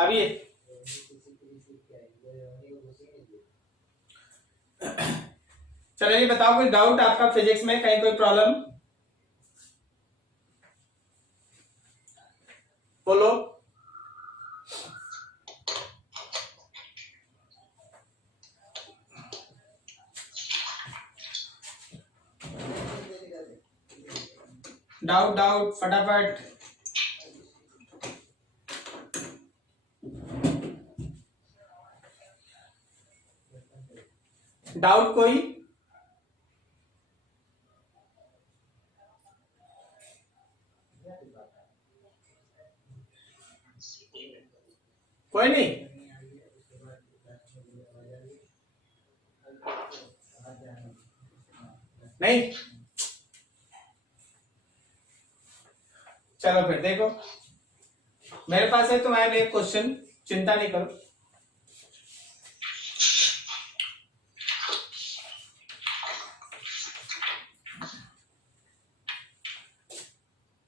अब ये चलो ये बताओ, कोई डाउट आपका फिजिक्स में, कहीं कोई प्रॉब्लम बोलो। डाउट डाउट फटाफट। डाउट कोई? कोई नहीं? नहीं? चलो फिर देखो, मेरे पास है तुम्हारे लिए क्वेश्चन, चिंता नहीं करो।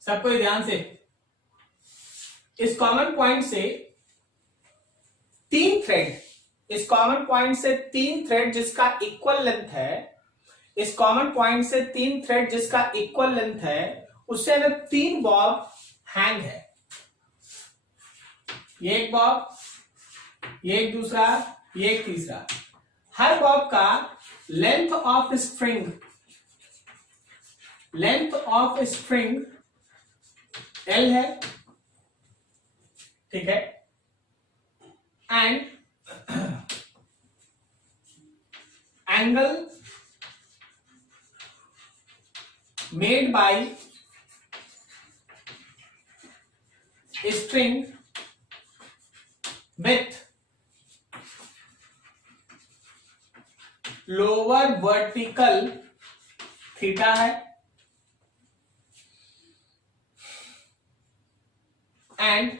सबको ध्यान से, इस कॉमन पॉइंट से तीन थ्रेड, इस कॉमन पॉइंट से तीन थ्रेड जिसका इक्वल लेंथ है, इस कॉमन पॉइंट से तीन थ्रेड जिसका इक्वल लेंथ है, उससे ना तीन बॉब हैंग है। ये एक बॉब, ये एक दूसरा, ये एक तीसरा। हर बॉब का length of string, length of string L है, ठीक है, and angle made by string with lower vertical theta है, and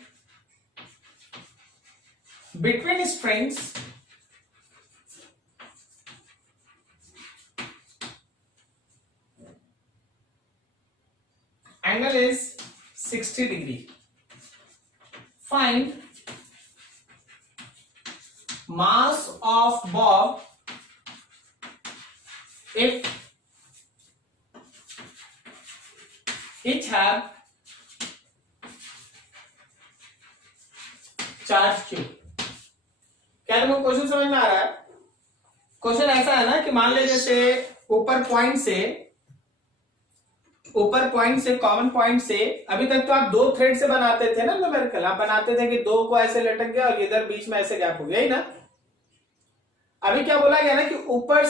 between strings angle is 60 degree. Find mass of bob if each have charge Q। क्या तुमको question समझ में आ रहा है? क्वेश्चन ऐसा है ना कि मान ले जैसे ऊपर पॉइंट से कॉमन पॉइंट से, अभी तक तो आप दो थ्रेड से बनाते थे ना न्यूमेरिकल, आप बनाते थे कि दो को ऐसे लटक गया और इधर बीच में ऐसे गैप हो गया, ही ना। अभी क्या बोला गया ना कि ऊपर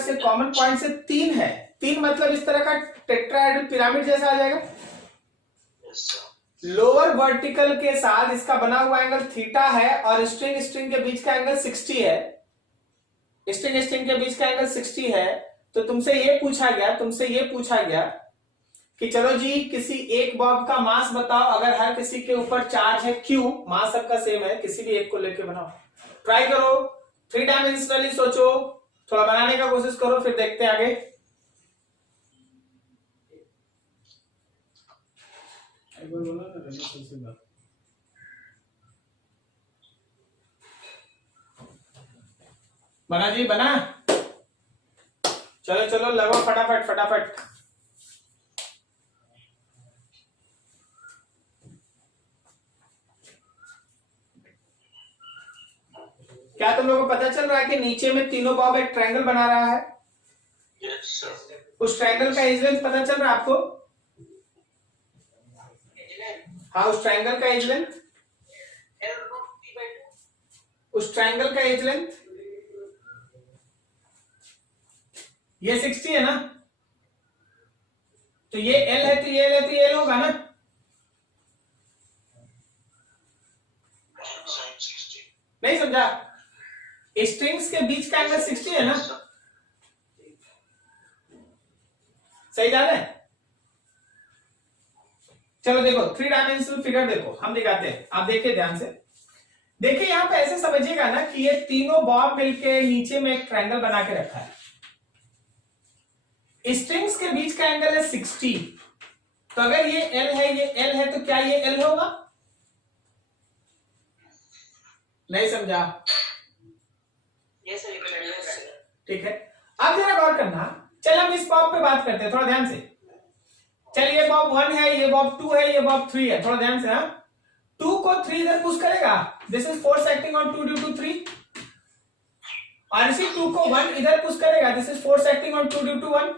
से कॉमन पॉइंट से तीन है, तीन मतलब इस तरह का टेट्राहेड्रल पिरामिड जैसा आ जाएगा। लोअर वर्टिकल के साथ इसका बना हुआ एंगल थीटा है और स्ट्रिंग के बीच का एंगल 60 है, स्ट्रिंग के बीच का एंगल 60 है। तो तुमसे ये पूछा गया कि चलो जी किसी एक बॉब का मास बताओ, अगर हर किसी के ऊपर चार्ज है Q, मास सबका सेम है, किसी भी एक को लेके बनाओ। ट्राई करो, थ्री डायमेंशनली सोचो, थोड़ा बनाने का कोशिश करो, फिर देखते हैं आगे। बना जी, बना। चलो चलो लगो फटाफट फटाफट। क्या तुम लोगों को पता चल रहा है कि नीचे में तीनों बॉब एक ट्रायंगल बना रहा है? Yes sir. उस ट्रायंगल का एज लेंथ पता चल रहा है आपको? हाँ, उस ट्रायंगल का एज लेंथ, उस ट्रायंगल का एज लेंथ ये 60 है ना, तो ये L है तो ये L है तो ये L होगा ना। नहीं समझा? स्ट्रिंग्स के बीच का एंगल 60 है ना, सही जा रहा है? चलो देखो, थ्री डायमेंशनल फिगर देखो, हम दिखाते हैं, आप देखिए ध्यान से। देखिए यहां पे ऐसे समझिएगा ना कि ये तीनों बॉब मिलके नीचे में एक ट्रायंगल बना के रखा है। स्ट्रिंग्स के बीच का एंगल है 60, तो अगर ये L है, ये L है, तो क्या ये L होगा? नहीं समझा? ठीक है, अब जरा गौर करना। चल हम इस बॉब पे बात करते हैं थोड़ा ध्यान से। चल ये बॉब 1 है, ये बॉब 2 है, ये बॉब 3 है, थोड़ा ध्यान से। हाँ, 2 को 3 इधर पुश करेगा, this is force acting on 2 due to 3, और इसी 2 को 1 इधर पुश करेगा, this is force acting on 2 due to 1।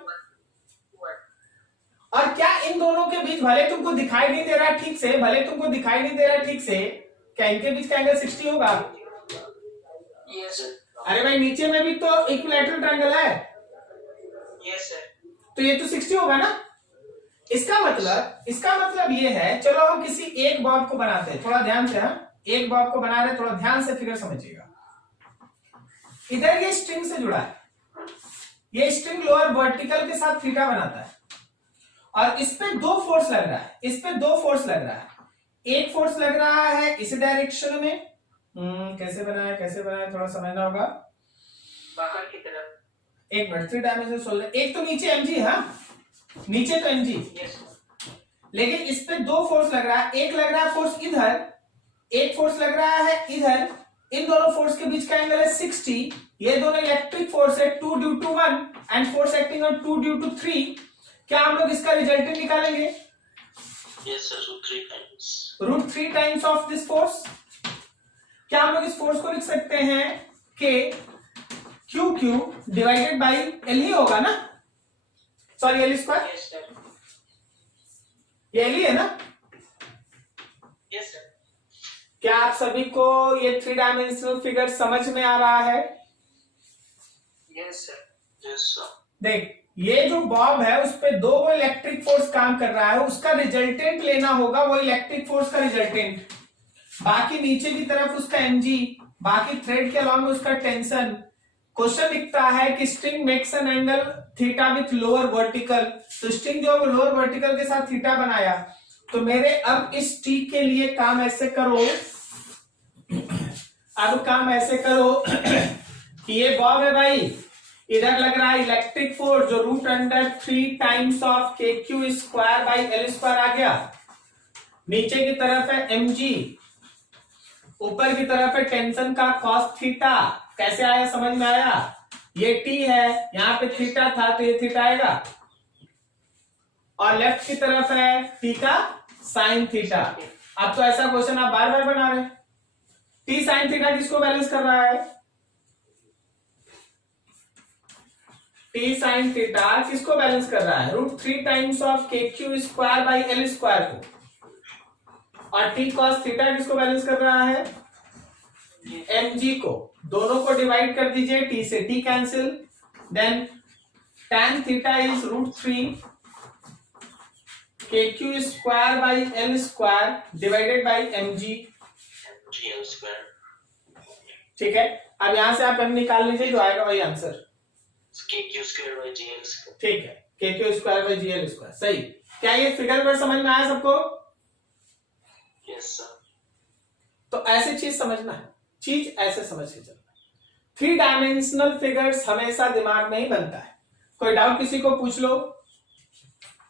और क्या इन दोनों के बीच, भले तुमको दिखाई नहीं दे रहा ठीक से, भले तुमको दिखाई नहीं दे रहा ठीक से, क्या इनके बीच का एंगल 60 होगा? Yes sir. अरे भाई नीचे में भी तो इक्विलैटरल ट्रायंगल है। Yes sir. तो ये तो 60 होगा ना। इसका मतलब ये है, चलो हम किसी एक बॉब को बनाते हैं, थोड़ा ध्यान से। हाँ, एक बॉब को बना रहे, थोड़ा ध्यान से फिगर समझिएगा। इधर ये स्ट्रिंग से जुड़ा है, ये स्ट्रिंग लोअर वर्टिकल के साथ थीटा बनाता है, और इस पे 2 फोर्स लग रहा है, इस पे 2 फोर्स लग रहा है। एक फोर्स लग रहा है इस डायरेक्शन में, कैसे बनाया थोड़ा समझना होगा। बाहर की तरफ। एक मिनट, 3 डायमेंशन सोल्व। एक तो नीचे mg, हाँ नीचे तो mg, यस। लेकिन इस पे 2 फोर्स लग रहा है। एक लग रहा है फोर्स इधर, एक फोर्स लग रहा है इधर। इन दोनों फोर्स के बीच का एंगल है 60। ये दोनों इलेक्ट्रिक फोर्स है 2 due to 1 and force acting on 2 due to 3। क्या हम लोग इसका रिजल्टेंट निकालेंगे? Yes sir, √3 times of this force. क्या हम लोग इस फोर्स को लिख सकते हैं कि QQ डिवाइडेड बाई L ही होगा ना, sorry L square. Yes sir. ये L ही है ना। Yes sir. क्या आप सभी को ये 3 डायमेंशनल फिगर समझ में आ रहा है? Yes sir. Yes sir. देख, ये जो बॉब है उस पे 2 इलेक्ट्रिक फोर्स काम कर रहा है, उसका रिजल्टेंट लेना होगा, वो इलेक्ट्रिक फोर्स का रिजल्टेंट। बाकी नीचे की तरफ उसका mg, बाकी थ्रेड के अलॉन्ग उसका टेंशन। क्वेश्चन लिखता है कि string makes an angle theta with lower vertical. तो स्ट्रिंग जो लोअर वर्टिकल के साथ थीटा बनाया, तो मेरे अब इस टी के लिए काम ऐसे करो, अब काम ऐसे करो कि ये बॉब है भाई, इधर लग रहा है इलेक्ट्रिक फोर्स जो √3 times of KQ square by L square आ गया। नीचे की तरफ है mg, ऊपर की तरफ है टेंशन का cos थीटा। कैसे आया, समझ में आया? ये t है, यहाँ पे थीटा था तो ये थीटा आएगा, और लेफ्ट की तरफ है t का साइन थीटा। अब तो ऐसा क्वेश्चन आप बार बार बना रहे हैं। t साइन थीटा किसको बैलेंस कर रहा है? t साइन थीटा किसको बैलेंस कर रहा है? √3 times of KQ square by L square को। और t cos थीटा किसको बैलेंस कर रहा है? mg को। दोनों को डिवाइड कर दीजिए, t से t cancel, then tan theta is √3 KQ square by L square divided by mg। ठीक है, अब यहां से आप m निकाल लीजिए, जो आएगा वही answer. KQ square by GL square. ठीक है, KQ square by GL square, सही। क्या ये फिगर पर समझ में आया सबको? Yes sir. तो ऐसी चीज समझना है, चीज ऐसे समझ के चलना है। 3 डायमेंशनल फिगर्स हमेशा दिमाग में ही बनता है। कोई डाउट किसी को पूछ लो,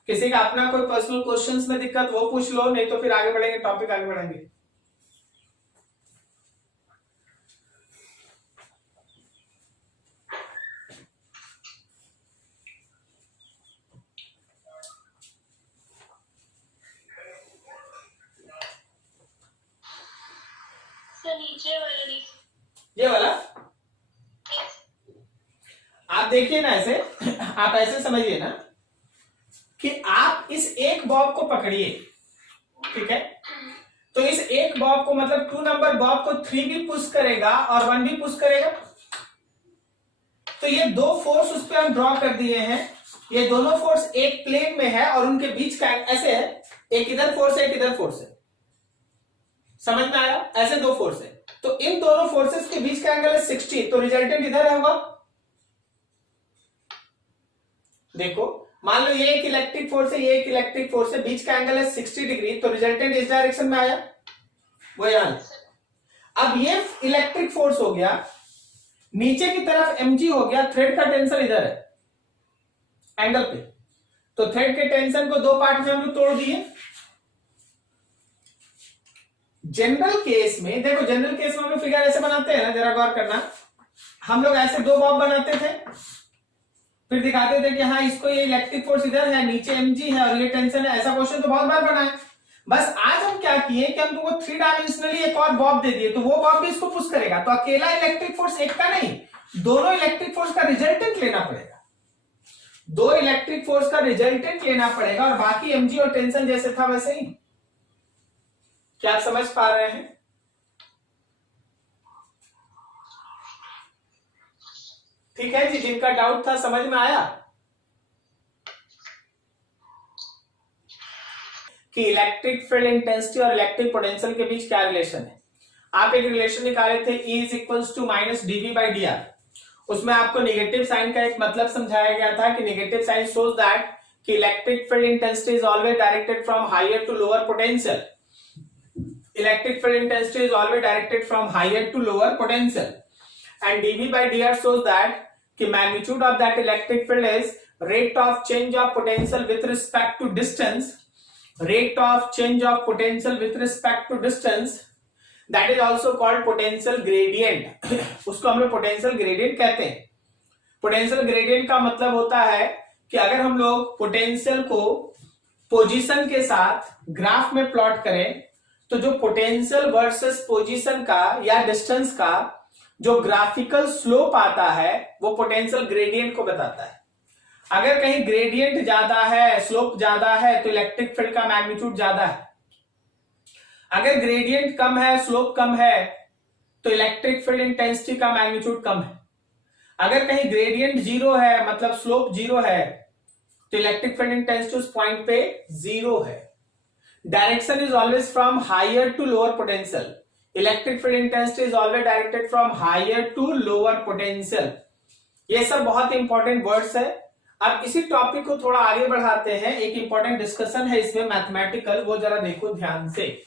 किसी का अपना कोई पर्सनल क्वेश्चंस में दिक्कत वो पूछ लो, नहीं तो फिर आगे बढ़ेंगे, टॉपिक आगे बढ़ेंगे। नीचे वाला, ये वाला आप देखिए ना, ऐसे आप ऐसे समझिए ना कि आप इस एक बॉब को पकड़िए, ठीक है? तो इस एक बॉब को, मतलब 2 नंबर बॉब को 3 भी पुश करेगा और 1 भी पुश करेगा। तो ये 2 फोर्स उस पर हम ड्रॉ कर दिए हैं। ये दोनों फोर्स एक प्लेन में है और उनके बीच का ऐसे है, एक इधर फोर्स है, एक इधर फोर्स है। समझ में आया? ऐसे 2 फोर्स है, तो इन दोनों फोर्सेस के बीच का एंगल है 60, तो रिजल्टेंट इधर होगा। देखो, मान लो ये एक इलेक्ट्रिक फोर्स है, ये एक इलेक्ट्रिक फोर्स है, बीच का एंगल है 60 डिग्री, तो रिजल्टेंट इस डायरेक्शन में आया, वो यहां। अब ये इलेक्ट्रिक फोर्स हो गया, नीचे की तरफ mg हो गया, थ्रेड का टेंशन इधर है एंगल पे, तो थ्रेड के टेंशन को 2 पार्ट में हम लोग तोड़ दिए। जनरल केस में देखो, जनरल केस में हम लोग फिगर ऐसे बनाते हैं ना, जरा गौर करना, हम लोग ऐसे दो बॉब बनाते थे, फिर दिखाते थे कि हाँ इसको ये इलेक्ट्रिक फोर्स इधर है, नीचे mg है और ये टेंशन है। ऐसा क्वेश्चन तो बहुत बार बना है। बस आज हम क्या किए कि हम तुमको 3 डायमेंशनली एक और बॉब दे दिए, तो वो बॉब भी इसको पुश करेगा। तो अकेला इलेक्ट्रिक फोर्स एक का नहीं, दोनों इलेक्ट्रिक फोर्स का रिजल्टेंट लेना पड़ेगा, दो इलेक्ट्रिक फोर्स का रिजल्टेंट लेना पड़ेगा, और बाकी mg और टेंशन जैसे था वैसे ही। क्या आप समझ पा रहे हैं? ठीक है जी, जिनका डाउट था समझ में आया कि इलेक्ट्रिक फील्ड इंटेंसिटी और इलेक्ट्रिक पोटेंशियल के बीच क्या रिलेशन है। आप एक रिलेशन निकाले थे E is equals to minus dv by dr, उसमें आपको नेगेटिव साइन का एक मतलब समझाया गया था कि नेगेटिव साइन शोज दैट कि electric field intensity is always directed from higher to lower potential, electric field intensity is always directed from higher to lower potential, and dv by dr shows that कि magnitude of that electric field is rate of change of potential with respect to distance, rate of change of potential with respect to distance, that is also called potential gradient। उसको हम लोग potential gradient कहते हैं। potential gradient का मतलब होता है कि अगर हम लोग potential को पोजीशन के साथ ग्राफ में प्लॉट करें, तो जो पोटेंशियल वर्सेस पोजीशन का या डिस्टेंस का जो ग्राफिकल स्लोप आता है वो पोटेंशियल ग्रेडियंट को बताता है। अगर कहीं ग्रेडियंट ज्यादा है, स्लोप ज्यादा है, तो इलेक्ट्रिक फील्ड का मैग्नीट्यूड ज्यादा है। अगर ग्रेडियंट कम है, स्लोप कम है, तो इलेक्ट्रिक फील्ड इंटेंसिटी का मैग्नीट्यूड कम है। अगर कहीं ग्रेडियंट जीरो है, मतलब स्लोप जीरो है, तो इलेक्ट्रिक फील्ड इंटेंसिटी उस पॉइंट पे जीरो है। Direction is always from higher to lower potential, electric field intensity is always directed from higher to lower potential. ये सब बहुत इंपॉर्टेंट वर्ड्स है। अब इसी टॉपिक को थोड़ा आगे बढ़ाते हैं, एक इंपॉर्टेंट डिस्कशन है इसमें मैथमेटिकल, वो जरा देखो ध्यान से।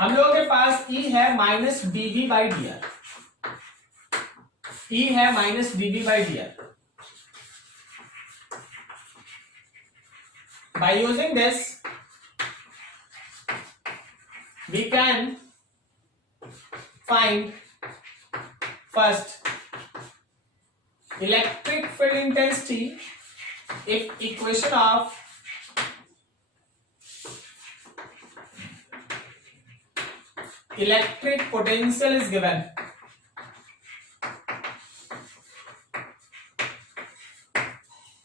हम लोगों के पास E है minus dv by dr, E है minus dv by dr। By using this we can find first electric field intensity if equation of electric potential is given,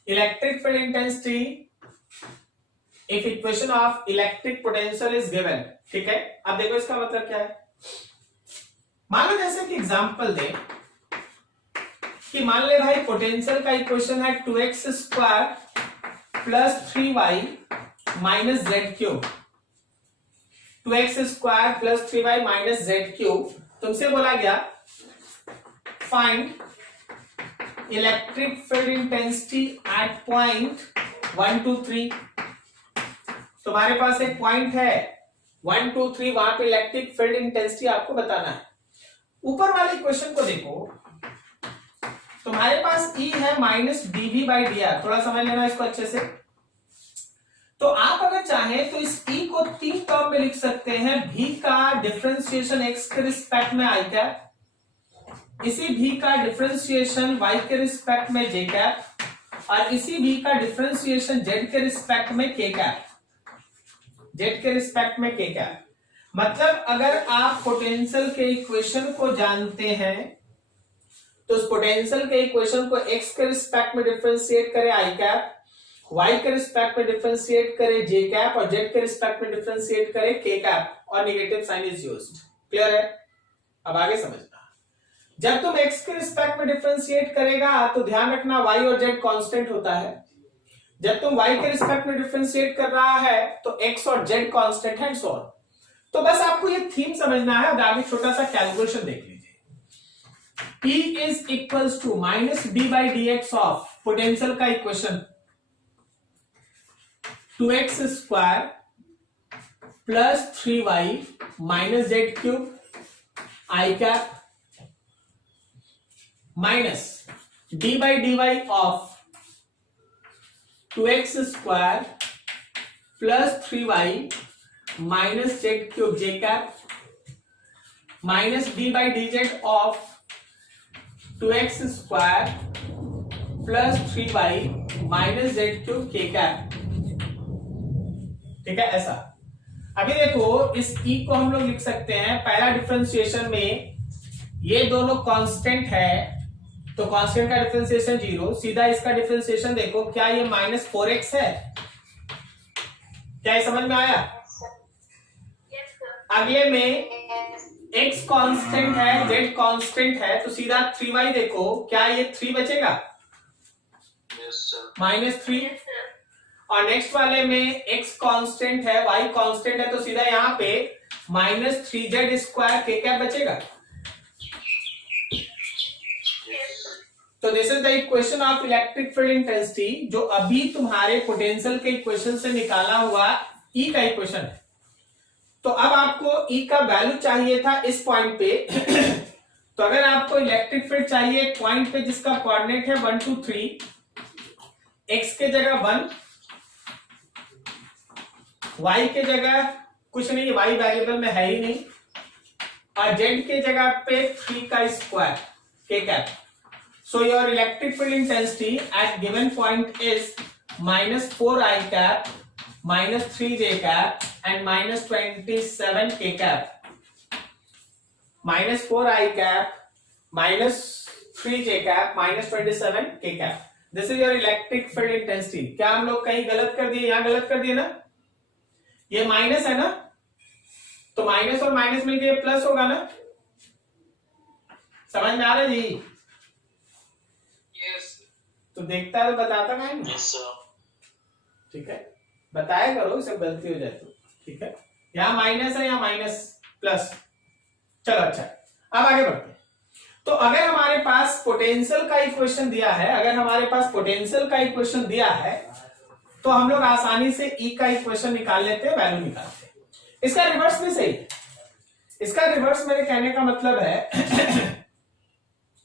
electric field intensity if equation of electric potential is given। ठीक है, अब देखो इसका मतलब क्या है। मान लो जैसे कि एग्जांपल दे कि मान ले भाई पोटेंशियल का इक्वेशन है 2x square plus 3y minus z cube, 2x square plus 3y minus z cube. तुमसे बोला गया find electric field intensity at point 1 2 3। तुम्हारे पास एक पॉइंट है 1 2 3, वहां पे इलेक्ट्रिक फील्ड इंटेंसिटी आपको बताना है। ऊपर वाले इक्वेशन को देखो, तुम्हारे पास E है माइनस dv बाई dr, थोड़ा समझ लेना इसको अच्छे से। तो आप अगर चाहें तो इस E को 3 टर्म में लिख सकते हैं। V का डिफरेंशिएशन x के रिस्पेक्ट में i कैप, इसी V का डिफरेंशिएशन y के रिस्पेक्ट में j कैप, और इसी V का डिफरेंशिएशन z के रिस्पेक्ट में k कैप, z के रिस्पेक्ट में k कैप। मतलब अगर आप पोटेंशियल के इक्वेशन को जानते हैं तो उस पोटेंशियल के इक्वेशन को x के रिस्पेक्ट में डिफरेंशिएट करें i कैप, y के रिस्पेक्ट में डिफरेंशिएट करें j कैप, और z के रिस्पेक्ट में डिफरेंशिएट करें k कैप, और negative sign is used. Clear है? अब आगे समझना। जब तुम x के रिस्पेक्ट में डिफरेंशिएट करेगा तो ध्यान रखना y और z कांस्टेंट होता है। जब तुम y के रिस्पेक्ट में डिफरेंशिएट कर रहा है तो x और z कांस्टेंट है, सो ऑन। तो बस आपको ये थीम समझना है। अब आगे छोटा सा कैलकुलेशन देख लीजिए। E is equals to minus d by dx of potential का equation 2x square plus 3y minus z cube i cap minus d by dy of 2x square plus 3y minus z cube j cap minus d by d z of 2x square plus 3y minus z cube k cap. ठीक है, ऐसा। अभी देखो इस e को हम लोग लिख सकते हैं, पहला डिफरेंशिएशन में ये दोनों कांस्टेंट है तो कांस्टेंट का डिफरेंशिएशन 0, सीधा इसका डिफरेंशिएशन देखो, क्या ये माइनस 4x है? क्या ये समझ में आया? अगले में x कांस्टेंट है, z कांस्टेंट है, तो सीधा 3y देखो, क्या ये 3 बचेगा? माइनस 3। और नेक्स्ट वाले में x कांस्टेंट है, y कांस्टेंट है, तो सीधा यहाँ पे माइनस 3z स्क्वायर के कैप बचेगा। तो this is the equation of electric field intensity, जो अभी तुम्हारे पोटेंशियल के इक्वेशन से निकाला हुआ E का इक्वेशन है। तो अब आपको E का वैल्यू चाहिए था इस पॉइंट पे तो अगर आपको इलेक्ट्रिक फील्ड चाहिए एक पॉइंट पे जिसका कोऑर्डिनेट है 1 2 3, x के जगह 1, y के जगह कुछ नहीं, y वेरिएबल में है ही नहीं, और z के जगह पे 3 का स्क्वायर के cap. So your electric field intensity at given point is minus 4i cap, minus 3j cap, and minus 27k cap. Minus 4i cap, minus 3j cap, minus 27k cap. This is your electric field intensity. क्या हम लोग कहीं गलत कर दिए? यहाँ गलत कर दिए ना? ये माइनस है ना, तो माइनस और माइनस मिलके प्लस होगा ना? समझ में आ रहा है जी? तो देखता है तो बताता नहीं। Yes, sir. ठीक है, बताया करो, सब गलती हो जाए तो। ठीक है, यहाँ माइनस है, यहाँ माइनस प्लस। चलो अच्छा, अब आगे बढ़ते हैं। तो अगर हमारे पास पोटेंशियल का इक्वेशन दिया है, अगर हमारे पास पोटेंशियल का इक्वेशन दिया है तो हम लोग आसानी से E का इक्वेशन निकाल लेते हैं, वैल्यू निकालते हैं। इसका रिवर्स भी सही है। इसका रिवर्स मेरे कहने का मतलब है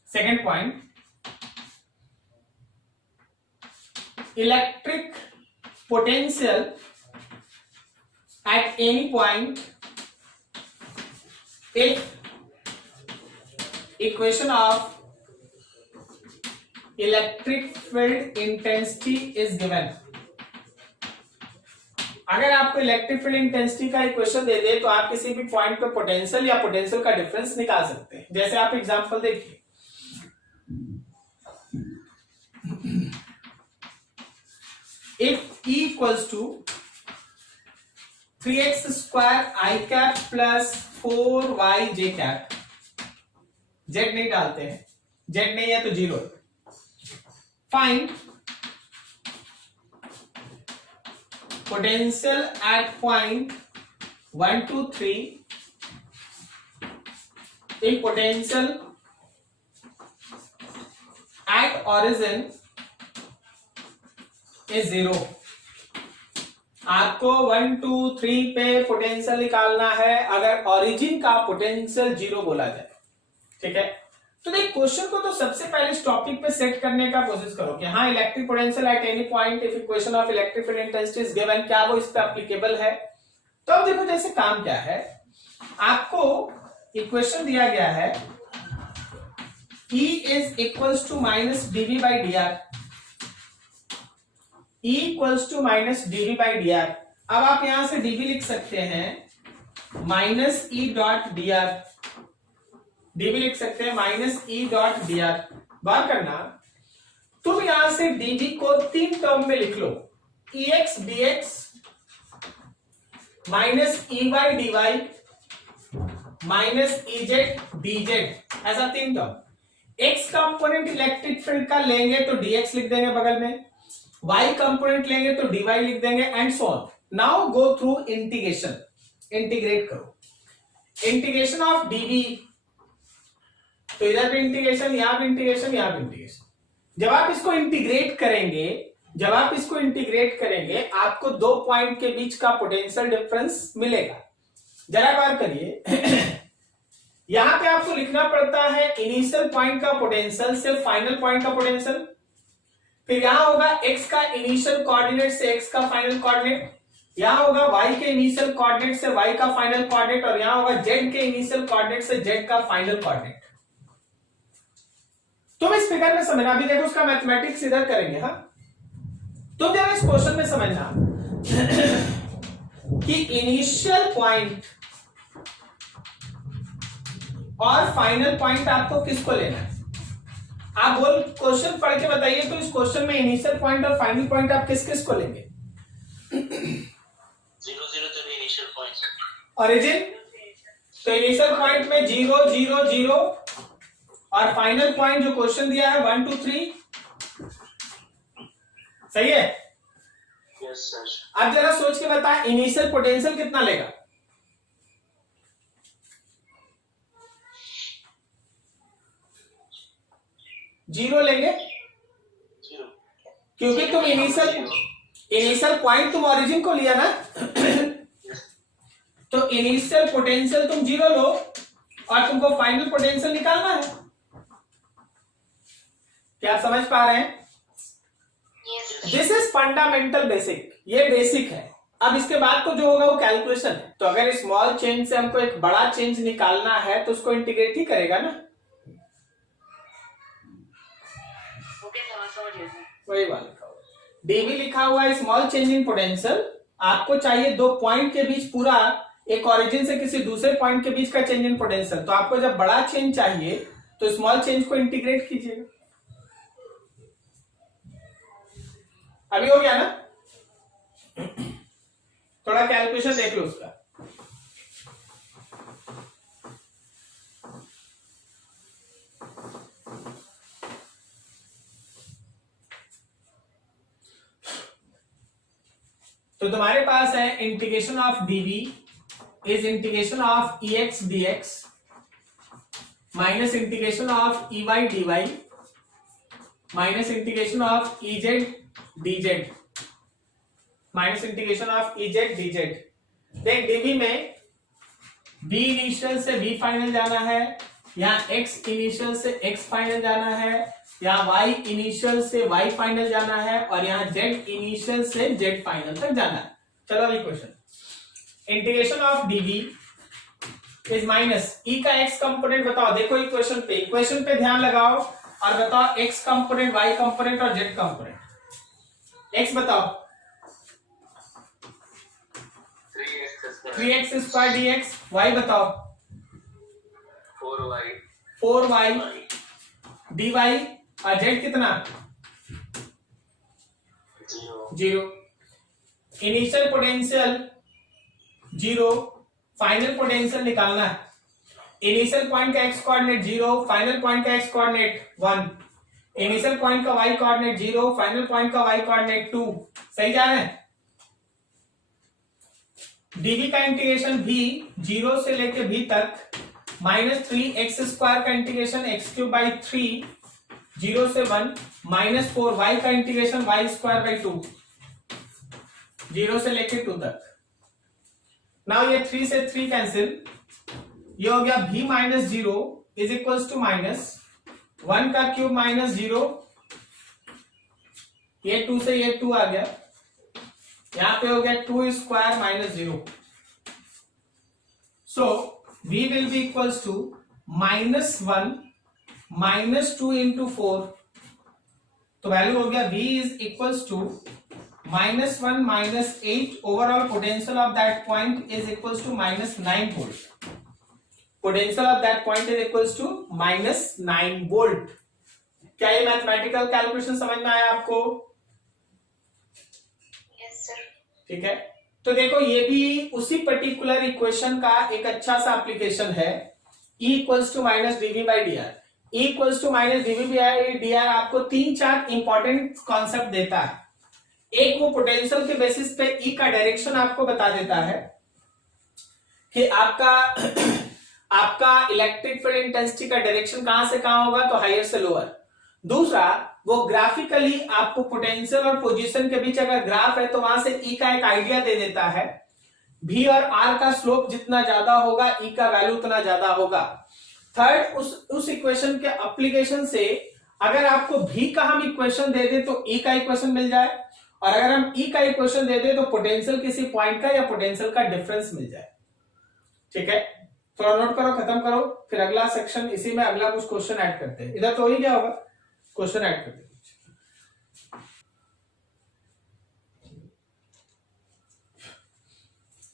second point, electric potential at any point if equation of electric field intensity is given। अगर आपको इलेक्ट्रिक फील्ड इंटेंसिटी का इक्वेशन दे दे तो आप किसी भी पॉइंट पे पोटेंशियल या पोटेंशियल का डिफरेंस निकाल सकते हैं। जैसे आप एग्जांपल देखिए, if E equals to 3x square I cap plus 4y j cap, z नहीं डालते हैं, z नहीं है तो 0। Find potential at point 1 2 3 if potential at origin is 0। आपको 1 2 3 पे पोटेंशियल निकालना है अगर ओरिजिन का पोटेंशियल 0 बोला जाए। ठीक है, तो देख क्वेश्चन को तो सबसे पहले इस टॉपिक पे सेट करने का कोशिश करो कि हाँ electric potential at any point if equation of electric field intensity is given, क्या वो इस पे एप्लीकेबल है। तो अब देखो जैसे काम क्या है, आपको इक्वेशन दिया गया है E is equals to minus dv by dr, E equals to minus dv by dr। अब आप यहां से dv लिख सकते हैं minus E dot D R, dv लिख सकते हैं minus E dot D R. बात करना, तुम यहां से dv को 3 टर्म में लिख लो, ex dx minus e y d y minus z d z, ऐसा 3 term. x component electric field का लेंगे तो dx लिख देंगे बगल में, y कंपोनेंट लेंगे तो dy लिख देंगे and so on. Now go through integration, integrate करो। इंटीग्रेशन ऑफ dv, तो इधर भी इंटीग्रेशन, यहां भी इंटीग्रेशन, यहां भी इंटीग्रेशन। जब आप इसको इंटीग्रेट करेंगे, जब आप इसको इंटीग्रेट करेंगे आपको 2 पॉइंट के बीच का पोटेंशियल डिफरेंस मिलेगा। जरा बार करिए यहां पे आपको लिखना पड़ता है इनिशियल पॉइंट का पोटेंशियल से फाइनल पॉइंट का पोटेंशियल, फिर यहां होगा x का इनिशियल कोऑर्डिनेट से x का फाइनल कोऑर्डिनेट, यहां होगा y के इनिशियल कोऑर्डिनेट से y का फाइनल कोऑर्डिनेट, और यहां होगा z के इनिशियल कोऑर्डिनेट से z का फाइनल कोऑर्डिनेट। तुम इस फिगर में समझना, अभी देखो उसका मैथमेटिक्स इधर करेंगे। हाँ, तुम जरा इस क्वेश्चन में समझना कि इनिशियल पॉइंट और फाइनल पॉइंट आपको किसको लेना है। आप बोल क्वेश्चन पढ़ के बताइए तो इस क्वेश्चन में इनिशियल पॉइंट और फाइनल पॉइंट आप किस किस को लेंगे। 0 0 तो इनिशियल पॉइंट। ओरिजिन, तो इनिशियल पॉइंट में 0 0 0 और फाइनल पॉइंट जो क्वेश्चन दिया है 1 2 3। सही है। Yes sir. अब जरा सोच के बता, इनिशियल पोटेंशियल कितना लेगा। 0 लेंगे, 0 क्योंकि तुम इनिशियल पॉइंट तुम ओरिजिन को लिया ना। तो इनिशियल पोटेंशियल तुम 0 लो और तुमको फाइनल पोटेंशियल निकालना है। क्या आप समझ पा रहे हैं? दिस इज फंडामेंटल बेसिक, ये बेसिक है। अब इसके बाद तो जो होगा वो कैलकुलेशन है। तो अगर स्मॉल चेंज से हमको एक बड़ा चेंज निकालना है तो उसको इंटीग्रेट ही करेगा ना। वही बात लिखा हुआ डीवी लिखा हुआ है, स्मॉल चेंज इन पोटेंशियल। आपको चाहिए दो पॉइंट के बीच पूरा, एक ओरिजिन से किसी दूसरे पॉइंट के बीच का चेंज इन पोटेंशियल। तो आपको जब बड़ा चेंज चाहिए तो स्मॉल चेंज को इंटीग्रेट कीजिएगा। अभी हो गया ना? थोड़ा कैलकुलेशन देख लो उसका। तो तुम्हारे पास है integration of d v is integration of EX dx minus integration of EY dy minus integration of EZ dz minus integration of EZ dz। देख डीवी में B इनिशियल से B फाइनल जाना है, या X इनिशियल से X फाइनल जाना है, या Y इनिशियल से Y फाइनल जाना है, और यहाँ Z इनिशियल से Z फाइनल तक जाना है। चलो अभी question, integration of d v is minus E का X कंपोनेंट बताओ। देखो इक्वेशन पे ध्यान लगाओ और बताओ X कंपोनेंट, Y कंपोनेंट और Z कंपोनेंट। X बताओ 3x स्क्वायर dx, Y बताओ 4y dy, और Z कितना 0। इनिशियल पोटेंशियल 0, फाइनल पोटेंशियल निकालना है। इनिशियल पॉइंट का x कोऑर्डिनेट 0, फाइनल पॉइंट का x कोऑर्डिनेट 1, इनिशियल पॉइंट का y कोऑर्डिनेट 0, फाइनल पॉइंट का y कोऑर्डिनेट 2। सही जा रहे हैं? डीवी का इंटीग्रेशन भी 0 से लेके b तक माइनस 3x स्क्वायर का इंटीग्रेशन x क्यूब बाई 3 0 से 1 माइनस 4y का इंटीग्रेशन y स्क्वायर बाई 2 0 से लेके 2 तक। नाउ ये 3 से 3 कैंसिल, ये हो गया v minus 0 is equals to minus 1 का क्यूब माइनस 0, ये 2 से ये 2 आ गया, यहां पे हो गया 2 square minus 0। So v will be equals to minus 1 minus 2 into 4, तो वैल्यू हो गया v is equals to minus 1 minus 8। Overall potential of that point is equals to minus 9 volt. Potential of that point is equals to minus 9 volt. क्या ये mathematical calculation समझ में आया आपको? Yes sir. ठीक है, तो देखो ये भी उसी पर्टिकुलर इक्वेशन का एक अच्छा सा एप्लीकेशन है। E equals to minus d v by d r. E equals to minus d v by d r आपको 3-4 इंपॉर्टेंट कॉन्सेप्ट देता है। एक वो पोटेंशियल के बेसिस पे E का डायरेक्शन आपको बता देता है कि आपका इलेक्ट्रिक फील्ड इंटेंसिटी का डायरेक्शन कहां से कहां होगा, तो हायर से लोअर। दूसरा, वो ग्राफिकली आपको पोटेंशियल और पोजीशन के बीच अगर ग्राफ है तो वहां से E का एक आइडिया दे देता है। V और R का स्लोप जितना ज्यादा होगा E का वैल्यू उतना ज्यादा होगा। थर्ड, उस इक्वेशन के एप्लीकेशन से अगर आपको V का हम इक्वेशन दे दे तो E का इक्वेशन मिल जाए, और अगर हम ई का इक्वेशन दे दें तो पोटेंशियल किसी पॉइंट का या पोटेंशियल का डिफरेंस मिल जाए। ठीक है, थोड़ा नोट करो, खत्म करो, फिर अगला सेक्शन, इसी में अगला कुछ क्वेश्चन ऐड करते हैं। इधर तो ही क्या होगा, क्वेश्चन ऐड करते हैं।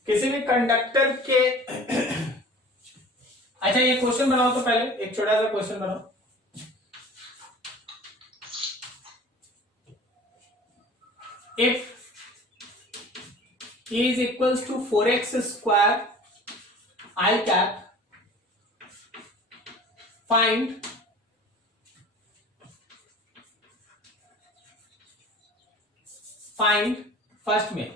किसी भी कंडक्टर के अच्छा ये क्वेश्चन बनाओ, तो पहले एक छोटा सा क्वेश्चन बनाओ। If E is equals to 4x square I cap, find first में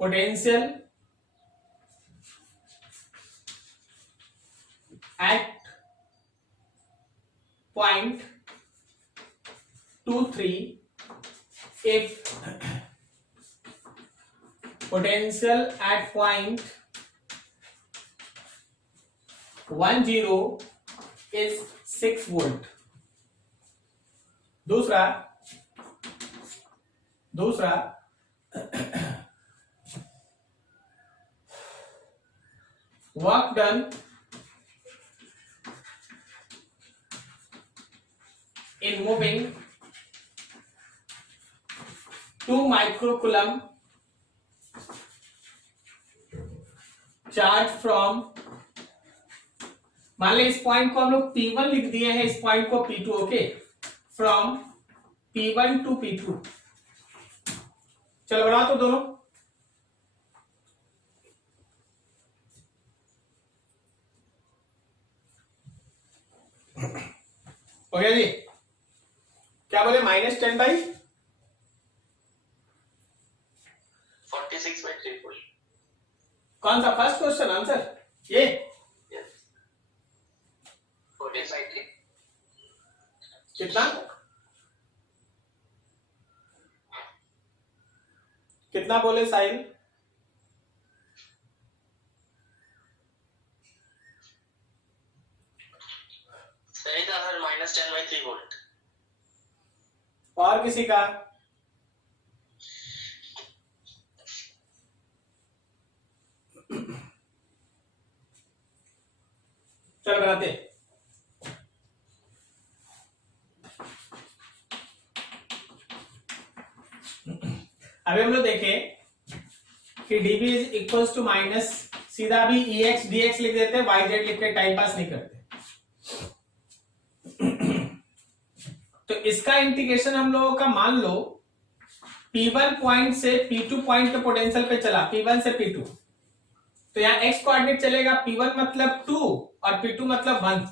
potential at point 2, 3 if potential at point 1, 0 is 6 volt। दूसरा work done in moving 2 microcoulomb charge from, मान लीजिए इस पॉइंट को हम लोग P1 लिख दिए हैं, इस पॉइंट को P2, okay, from P1 to P2। चलो बनाओ तो दोनों। हो गया जी, क्या बोले, -10/, 46/3 कौन सा फर्स्ट क्वेश्चन आंसर, ये 40/3 कितना कितना बोले साहिल, सही था सर, -10/3 वोल्ट। और किसी का, चलो बनाते। अभी हम लोग देखें कि dB is equals to minus, सीधा भी EX DX लिख देते हैं, YZ लिख के टाइम पास नहीं करते। तो इसका इंटीग्रेशन हम लोगों का, मान लो P1 पॉइंट से P2 पॉइंट के पोटेंशियल पे चला, P1 से P2, तो यहाँ x कोऑर्डिनेट चलेगा, P1 मतलब 2 और P2 मतलब 1।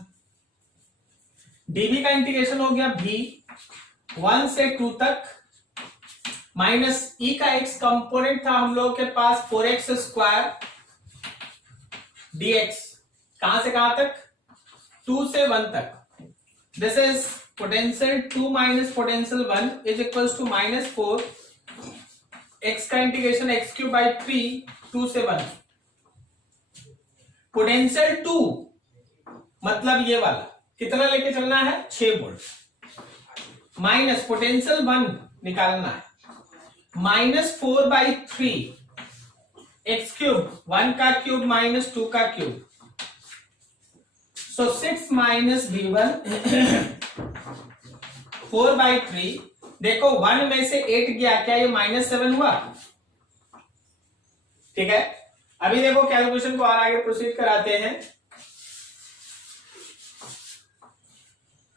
dB का इंटीग्रेशन हो गया V 1 से 2 तक, माइनस E का x कंपोनेंट था हम लोगों के पास 4x स्क्वायर dx, कहां से कहां तक, 2 से 1 तक। This is potential 2 minus potential 1 is equals to -4, x का इंटीग्रेशन x³ 2 से 1। पोटेंशियल 2 मतलब ये वाला कितना लेके चलना है, 6 वोल्ट, माइनस पोटेंशियल 1 निकालना है, -4/3 x³ 1 का क्यूब माइनस 2 का क्यूब, सो 6 माइनस V1 4/3। देखो 1 में से 8 गया, क्या ये -7 हुआ, ठीक है। अभी देखो कैलकुलेशन को और आगे प्रोसीड कराते हैं,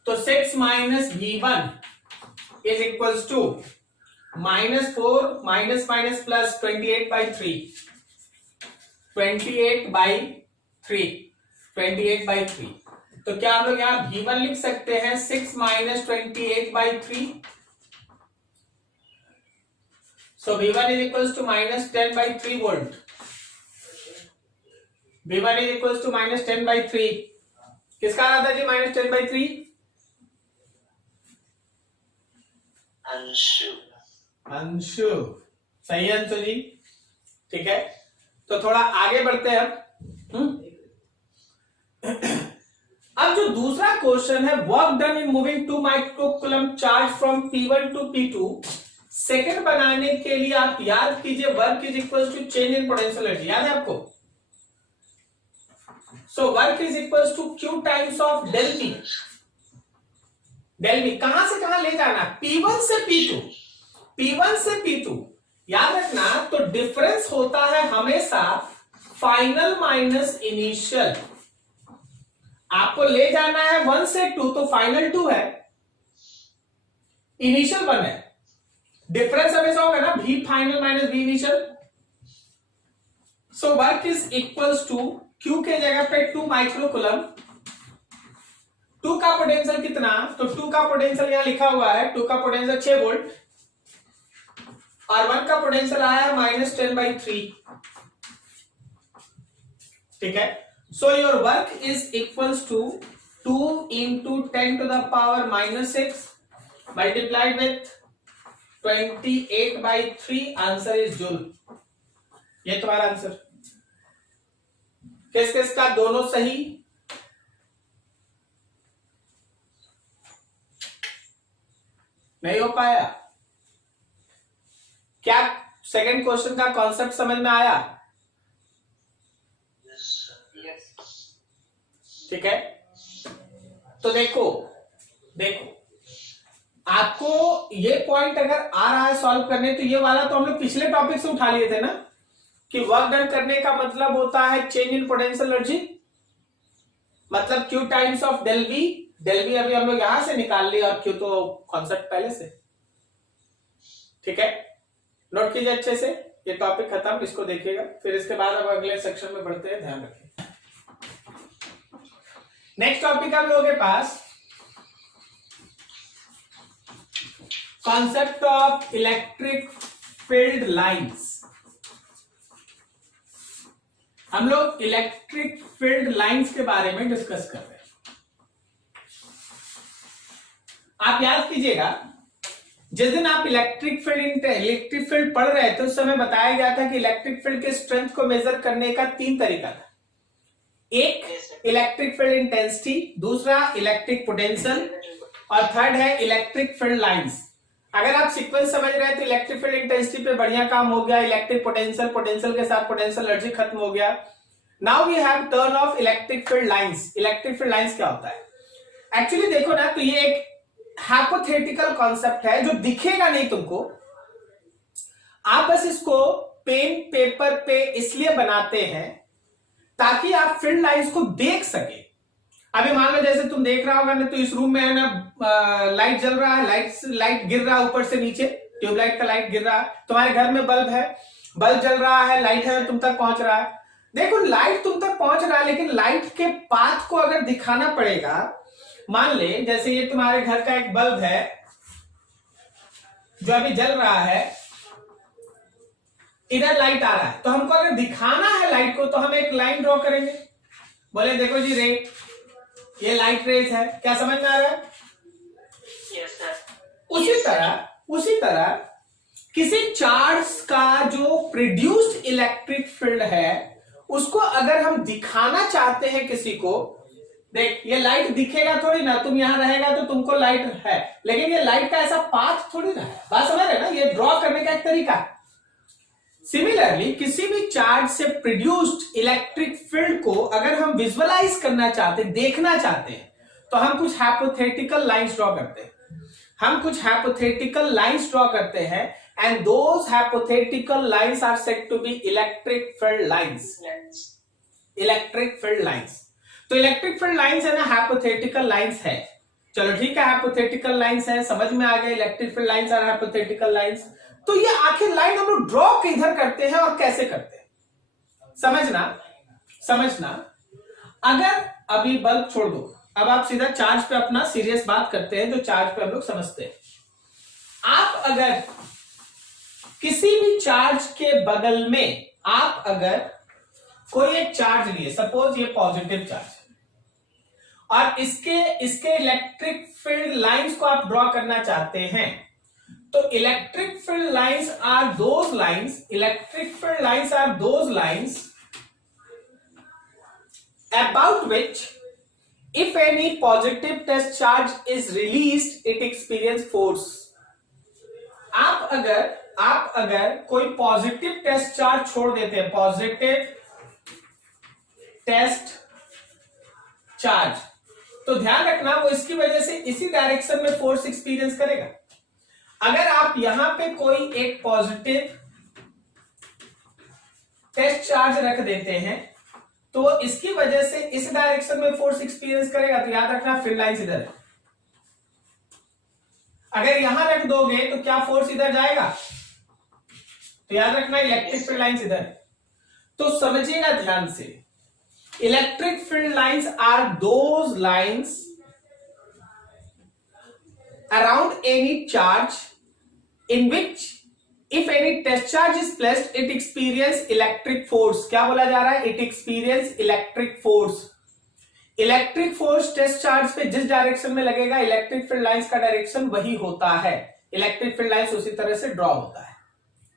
तो 6 minus V1 is equals to -4 minus minus plus 28/3, 28/3। तो क्या हम लोग यहां V1 लिख सकते हैं 6 minus 28/3, so V1 is equals to -10/3 volt. V1 is equals to -10/3, किसका आ रहा था जी -10/3, अंशु, सही है अंशु जी, ठीक है। तो थोड़ा आगे बढ़ते हैं अब। अब जो दूसरा क्वेश्चन है, work done in moving 2 microcoulomb charge from P1 to P2, second बनाने के लिए आप याद कीजिए work is equal to change in potential energy, याद है आपको? So work is equal to Q times of del V। Del V कहां से कहां ले जाना? P1 से P2, P1 से P2 याद रखना। तो डिफरेंस होता है हमेशा फाइनल माइनस इनिशियल। आपको ले जाना है 1 से 2, तो फाइनल 2 है, इनिशियल 1 है। डिफरेंस हमेशा होगा ना V final minus V initial. So work is equals to Q के जगह पे 2 माइक्रोकूलम। 2 का पोटेंशियल कितना? तो 2 का पोटेंशियल यहां लिखा हुआ है, 2 का पोटेंशियल 6 वोल्ट और 1 का पोटेंशियल आया है -10/3। ठीक है। So your work is equals to 2 into 10 to the power -6 multiplied with 28/3। Answer is joule. ये तुम्हारा आंसर। किस किस का दोनों सही? नहीं हो पाया? क्या सेकंड क्वेश्चन का कॉन्सेप्ट समझ में आया? ठीक है। तो देखो आपको ये पॉइंट अगर आ रहा है सॉल्व करने, तो ये वाला तो हम लोग पिछले टॉपिक से उठा लिए थे ना, कि वर्क डन करने का मतलब होता है चेंज इन पोटेंशियल एनर्जी, मतलब Q times of del V। Del V अभी हम लोग यहां से निकाल लिए और Q तो कॉन्सेप्ट पहले से। ठीक है, नोट कीजिए अच्छे से। ये टॉपिक खत्म, इसको देखिएगा, फिर इसके बाद अब अगले सेक्शन में बढ़ते हैं, ध्यान रखिए। नेक्स्ट टॉपिक हम लोगों के पास concept of electric field lines. हम लोग इलेक्ट्रिक फील्ड लाइंस के बारे में डिस्कस कर रहे हैं। आप याद कीजिएगा, जिस दिन आप इलेक्ट्रिक फील्ड पढ़ रहे थे, उस समय बताया गया था कि इलेक्ट्रिक फील्ड के स्ट्रेंथ को मेजर करने का 3 तरीका था। एक इलेक्ट्रिक फील्ड इंटेंसिटी, दूसरा इलेक्ट्रिक पोटेंशियल और थर्ड है इलेक्ट्रिक फील्ड लाइंस। अगर आप सीक्वेंस समझ रहे हैं तो इलेक्ट्रिक फील्ड इंटेंसिटी पे बढ़िया काम हो गया, इलेक्ट्रिक पोटेंशियल के साथ पोटेंशियल एनर्जी खत्म हो गया। Now we have turn of electric field lines. Electric field lines क्या होता है? एक्चुअली देखो ना, तो ये एक हाइपोथेटिकल कॉन्सेप्ट है जो दिखेगा नहीं तुमको। आप बस इसको पेन पेपर पे इसलिए बनाते हैं ताकि आप फील्ड लाइंस को देख सके। अभी मान लो जैसे तुम देख रहा होगा ना, तो इस रूम में है ना लाइट जल रहा है, लाइट गिर रहा है ऊपर से नीचे, ट्यूबलाइट का लाइट गिर रहा है। तुम्हारे घर में बल्ब है, बल्ब जल रहा है, लाइट है तुम तक पहुंच रहा है। देखो लाइट तुम तक पहुंच रहा है, लेकिन लाइट के पाथ को अगर दिखाना पड़ेगा। मान ले जैसे ये तुम्हारे घर का एक बल्ब है जो अभी जल रहा है, इधर लाइट आ रहा है, तो हमको अगर दिखाना है लाइट को तो हम एक लाइन ड्रॉ करेंगे। बोले देखो जी रे, ये लाइट रेज है, क्या समझ में आ रहा है? Yes sir. उसी तरह किसी चार्ज का जो प्रोड्यूस्ड इलेक्ट्रिक फील्ड है, उसको अगर हम दिखाना चाहते हैं किसी को, देख ये लाइट दिखेगा थोड़ी ना, तुम यहां रहेगा तो तुमको लाइट है, लेकिन ये लाइट का ऐसा पाथ थोड़ी ना है। बात समझ रहे ना? ये ड्रॉ करने का एक तरीका है। सिमिलरली किसी भी चार्ज से प्रोड्यूस्ड इलेक्ट्रिक फील्ड को अगर हम विजुअलाइज करना चाहते हैं, देखना चाहते हैं, तो हम कुछ हाइपोथेटिकल लाइंस ड्रॉ करते हैं। And those hypothetical lines are said to be electric field lines. Electric field lines, तो इलेक्ट्रिक फील्ड लाइंस है ना, हाइपोथेटिकल लाइंस है। चलो ठीक है, हाइपोथेटिकल लाइंस है, समझ में आ गया। Electric field lines are hypothetical lines. तो ये आखिर लाइन हम लोग ड्रॉ किधर करते हैं और कैसे करते हैं, समझना। अगर अभी बल्ब छोड़ दो, अब आप सीधा चार्ज पे अपना सीरियस बात करते हैं, जो चार्ज पे हम लोग समझते हैं। आप अगर किसी भी चार्ज के बगल में आप अगर कोई एक चार्ज लिए, सपोज ये पॉजिटिव चार्ज, और इसके इलेक्ट्रिक फील्ड लाइंस को आप ड्रॉ करना चाहते हैं, तो electric field lines are those lines about which If any positive test charge is released, it experience force. आप अगर कोई पॉजिटिव टेस्ट चार्ज छोड़ देते हैं, पॉजिटिव टेस्ट चार्ज, तो ध्यान रखना वो इसकी वजह से इसी डायरेक्शन में फोर्स एक्सपीरियंस करेगा। अगर आप यहां पे कोई एक पॉजिटिव टेस्ट चार्ज रख देते हैं तो इसकी वजह से इस डायरेक्शन में फोर्स एक्सपीरियंस करेगा। तो याद रखना फील्ड लाइंस इधर है। अगर यहां रख दोगे तो क्या फोर्स इधर जाएगा? तो याद रखना इलेक्ट्रिक फील्ड लाइंस इधर है। तो समझिएगा ध्यान से, electric field lines are those lines around any charge in which if any test charge is placed it experience electric force। क्या बोला जा रहा है? it experience electric force। Electric force test charge पे जिस डायरेक्शन में लगेगा इलेक्ट्रिक फील्ड लाइंस का डायरेक्शन वही होता है। इलेक्ट्रिक फील्ड लाइंस उसी तरह से ड्रॉ होता है।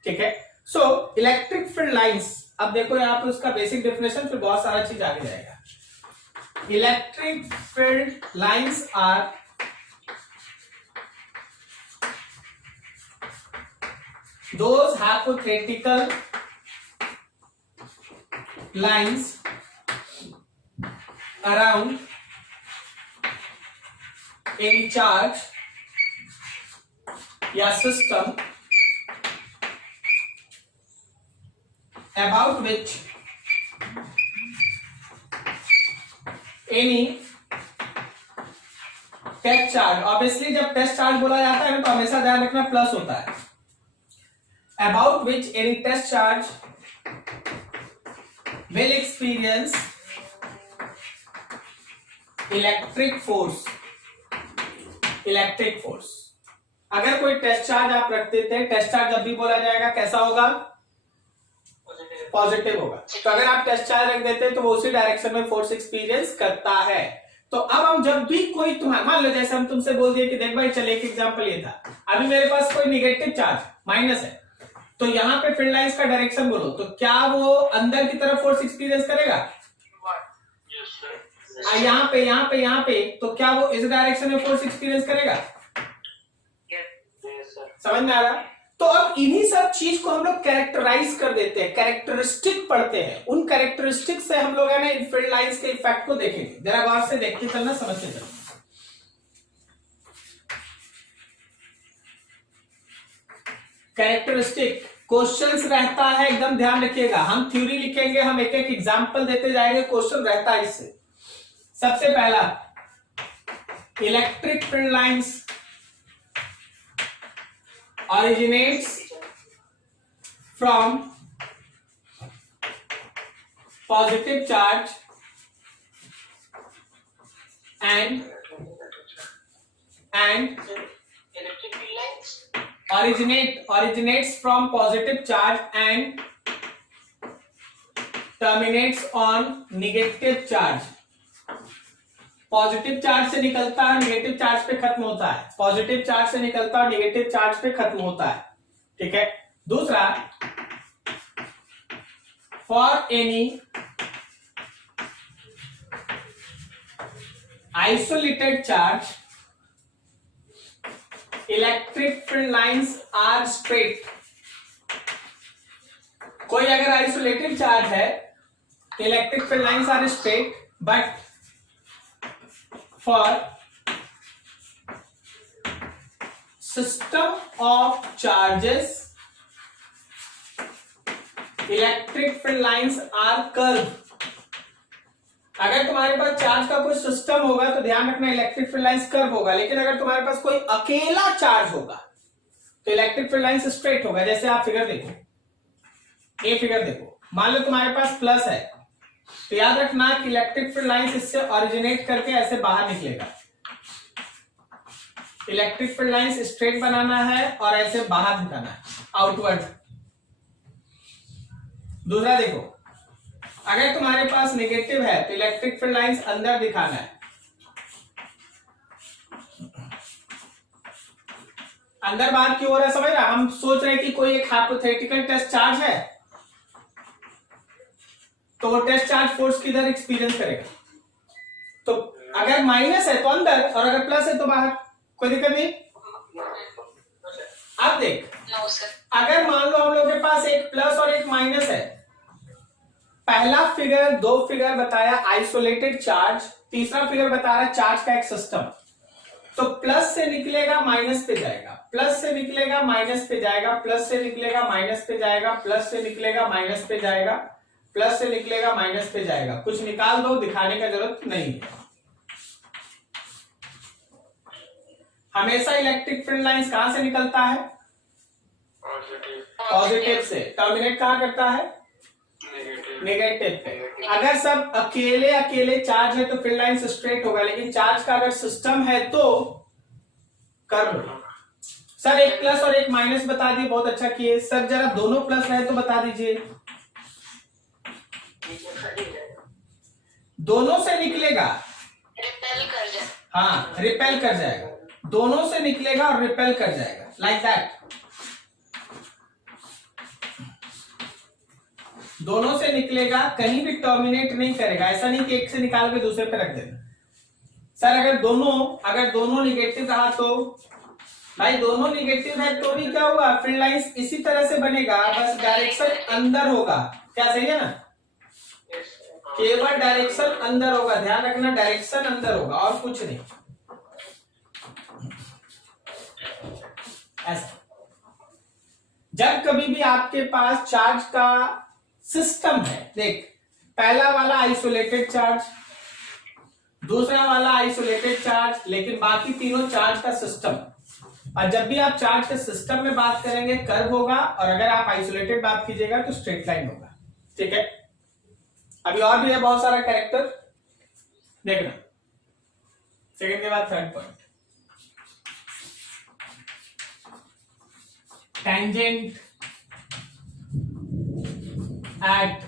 ठीक है, सो इलेक्ट्रिक फील्ड लाइंस, अब देखो यहां पर उसका बेसिक डेफिनेशन, फिर बहुत सारा चीज आगे जाएगा। Electric field lines are those hypothetical lines around any charge या system about which any test charge, obviously जब टेस्ट चार्ज बोला जाता है तो हमेशा ध्यान रखना प्लस होता है। about which any test charge will experience electric force। Electric force, अगर कोई टेस्ट चार्ज आप रख देते हैं, टेस्ट चार्ज जब भी बोला जाएगा कैसा होगा? पॉजिटिव होगा। तो अगर आप टेस्ट चार्ज रख देते हैं तो वो उसी डायरेक्शन में फोर्स एक्सपीरियंस करता है। तो अब हम जब भी कोई तुम्हारा, मान लो जैसे हम तुमसे बोल दिए कि देख भाई चल एक एग्जांपल ये था, अभी मेरे पास कोई निगेटिव चार्ज माइनस है, तो यहां पे फील्ड लाइंस का डायरेक्शन बोलो, तो क्या वो अंदर की तरफ फोर्स एक्सपीरियंस करेगा? यहाँ पे तो क्या वो इस डायरेक्शन में फोर्स एक्सपीरियंस करेगा? समझ में आ रहा? तो अब इन्हीं सब चीज को हम लोग कैरेक्टराइज कर देते हैं, कैरेक्टरिस्टिक पढ़ते हैं। उन कैरेक्टरिस्टिक से हम लोग है ना इन फील्ड लाइंस के इफेक्ट को देखेंगे। जरा गौर से देखते चलना, समझते चलना। कैरेक्टरिस्टिक क्वेश्चंस रहता है, एकदम ध्यान रखिएगा। हम थ्योरी लिखेंगे, हम एक एक एग्जांपल देते जाएंगे, क्वेश्चन रहता है इससे। सबसे पहला, electric field lines originates from positive charge and electric field lines originates from positive charge and terminates on negative charge। Positive charge से निकलता है, निगेटिव चार्ज पे खत्म होता है। पॉजिटिव चार्ज से निकलता है, निगेटिव चार्ज पे खत्म होता है। ठीक है, दूसरा, for any isolated charge electric field lines are straight. कोई अगर आइसोलेटेड चार्ज है, electric field lines are straight, but for system of charges electric field lines are curved। अगर तुम्हारे पास चार्ज का कोई सिस्टम होगा तो ध्यान रखना इलेक्ट्रिक फील्ड लाइंस कर्व होगा, लेकिन अगर तुम्हारे पास कोई अकेला चार्ज होगा तो इलेक्ट्रिक फील्ड लाइंस स्ट्रेट होगा। जैसे आप फिगर देखो, ये फिगर देखो, मान लो तुम्हारे पास प्लस है, तो याद रखना कि इलेक्ट्रिक फील्ड लाइंस इससे ओरिजिनेट करके ऐसे बाहर निकलेगा। इलेक्ट्रिक फील्ड लाइंस स्ट्रेट बनाना है और ऐसे बाहर दिखाना है, आउटवर्ड। दूसरा देखो, अगर तुम्हारे पास नेगेटिव है तो इलेक्ट्रिक फील्ड लाइंस अंदर दिखाना है। अंदर बाहर क्यों हो रहा है समझ रहा? हम सोच रहे हैं कि कोई एक हाइपोथेटिकल टेस्ट चार्ज है, तो वो टेस्ट चार्ज फोर्स किधर एक्सपीरियंस करेगा? तो अगर माइनस है तो अंदर और अगर प्लस है तो बाहर, कोई दिक्कत नहीं। अब देख, नो सर। अगर मान लो हम लोग के पास एक प्लस और एक माइनस है, पहला फिगर, दो फिगर बताया आइसोलेटेड चार्ज, तीसरा फिगर बता रहा है चार्ज का एक सिस्टम। तो प्लस से निकलेगा माइनस पे जाएगा, प्लस से निकलेगा माइनस पे जाएगा, प्लस से निकलेगा माइनस पे जाएगा, प्लस से निकलेगा माइनस पे जाएगा, प्लस से निकलेगा माइनस पे जाएगा। कुछ निकाल दो, दिखाने का जरूरत नहीं है। हमेशा इलेक्ट्रिक फील्ड लाइंस कहां से निकलता है? पॉजिटिव से। टर्मिनेट कहां करता है? नेगेटिव पे। अगर सब अकेले अकेले चार्ज है तो फील्ड लाइंस स्ट्रेट होगा, लेकिन चार्ज का अगर सिस्टम है तो कर्व। सर एक प्लस और एक माइनस बता दिए, बहुत अच्छा किए। सर जरा दोनों प्लस है तो बता दीजिए। दोनों से निकलेगा, रिपेल कर जाए। हाँ रिपेल कर जाएगा, दोनों से निकलेगा और रिपेल कर जाएगा, लाइक दैट। दोनों से निकलेगा, कहीं भी टर्मिनेट नहीं करेगा। ऐसा नहीं कि एक से निकाल के दूसरे पे रख देना। सर अगर दोनों निगेटिव रहा तो भाई, दोनों निगेटिव है तो भी क्या हुआ? फील्ड लाइंस इसी तरह से बनेगा, बस डायरेक्शन अंदर होगा। क्या सही है ना? केवल डायरेक्शन अंदर होगा, ध्यान रखना, डायरेक्शन अंदर होगा और कुछ नहीं। ऐसा जब कभी भी आपके पास चार्ज का सिस्टम है, देख पहला वाला आइसोलेटेड चार्ज, दूसरा वाला आइसोलेटेड चार्ज, लेकिन बाकी तीनों चार्ज का सिस्टम। और जब भी आप चार्ज के सिस्टम में बात करेंगे कर्व होगा, और अगर आप आइसोलेटेड बात कीजिएगा तो स्ट्रेट लाइन होगा। ठीक है, अभी और भी है बहुत सारा कैरेक्टर, देखना सेकंड के बाद third point. Tangent at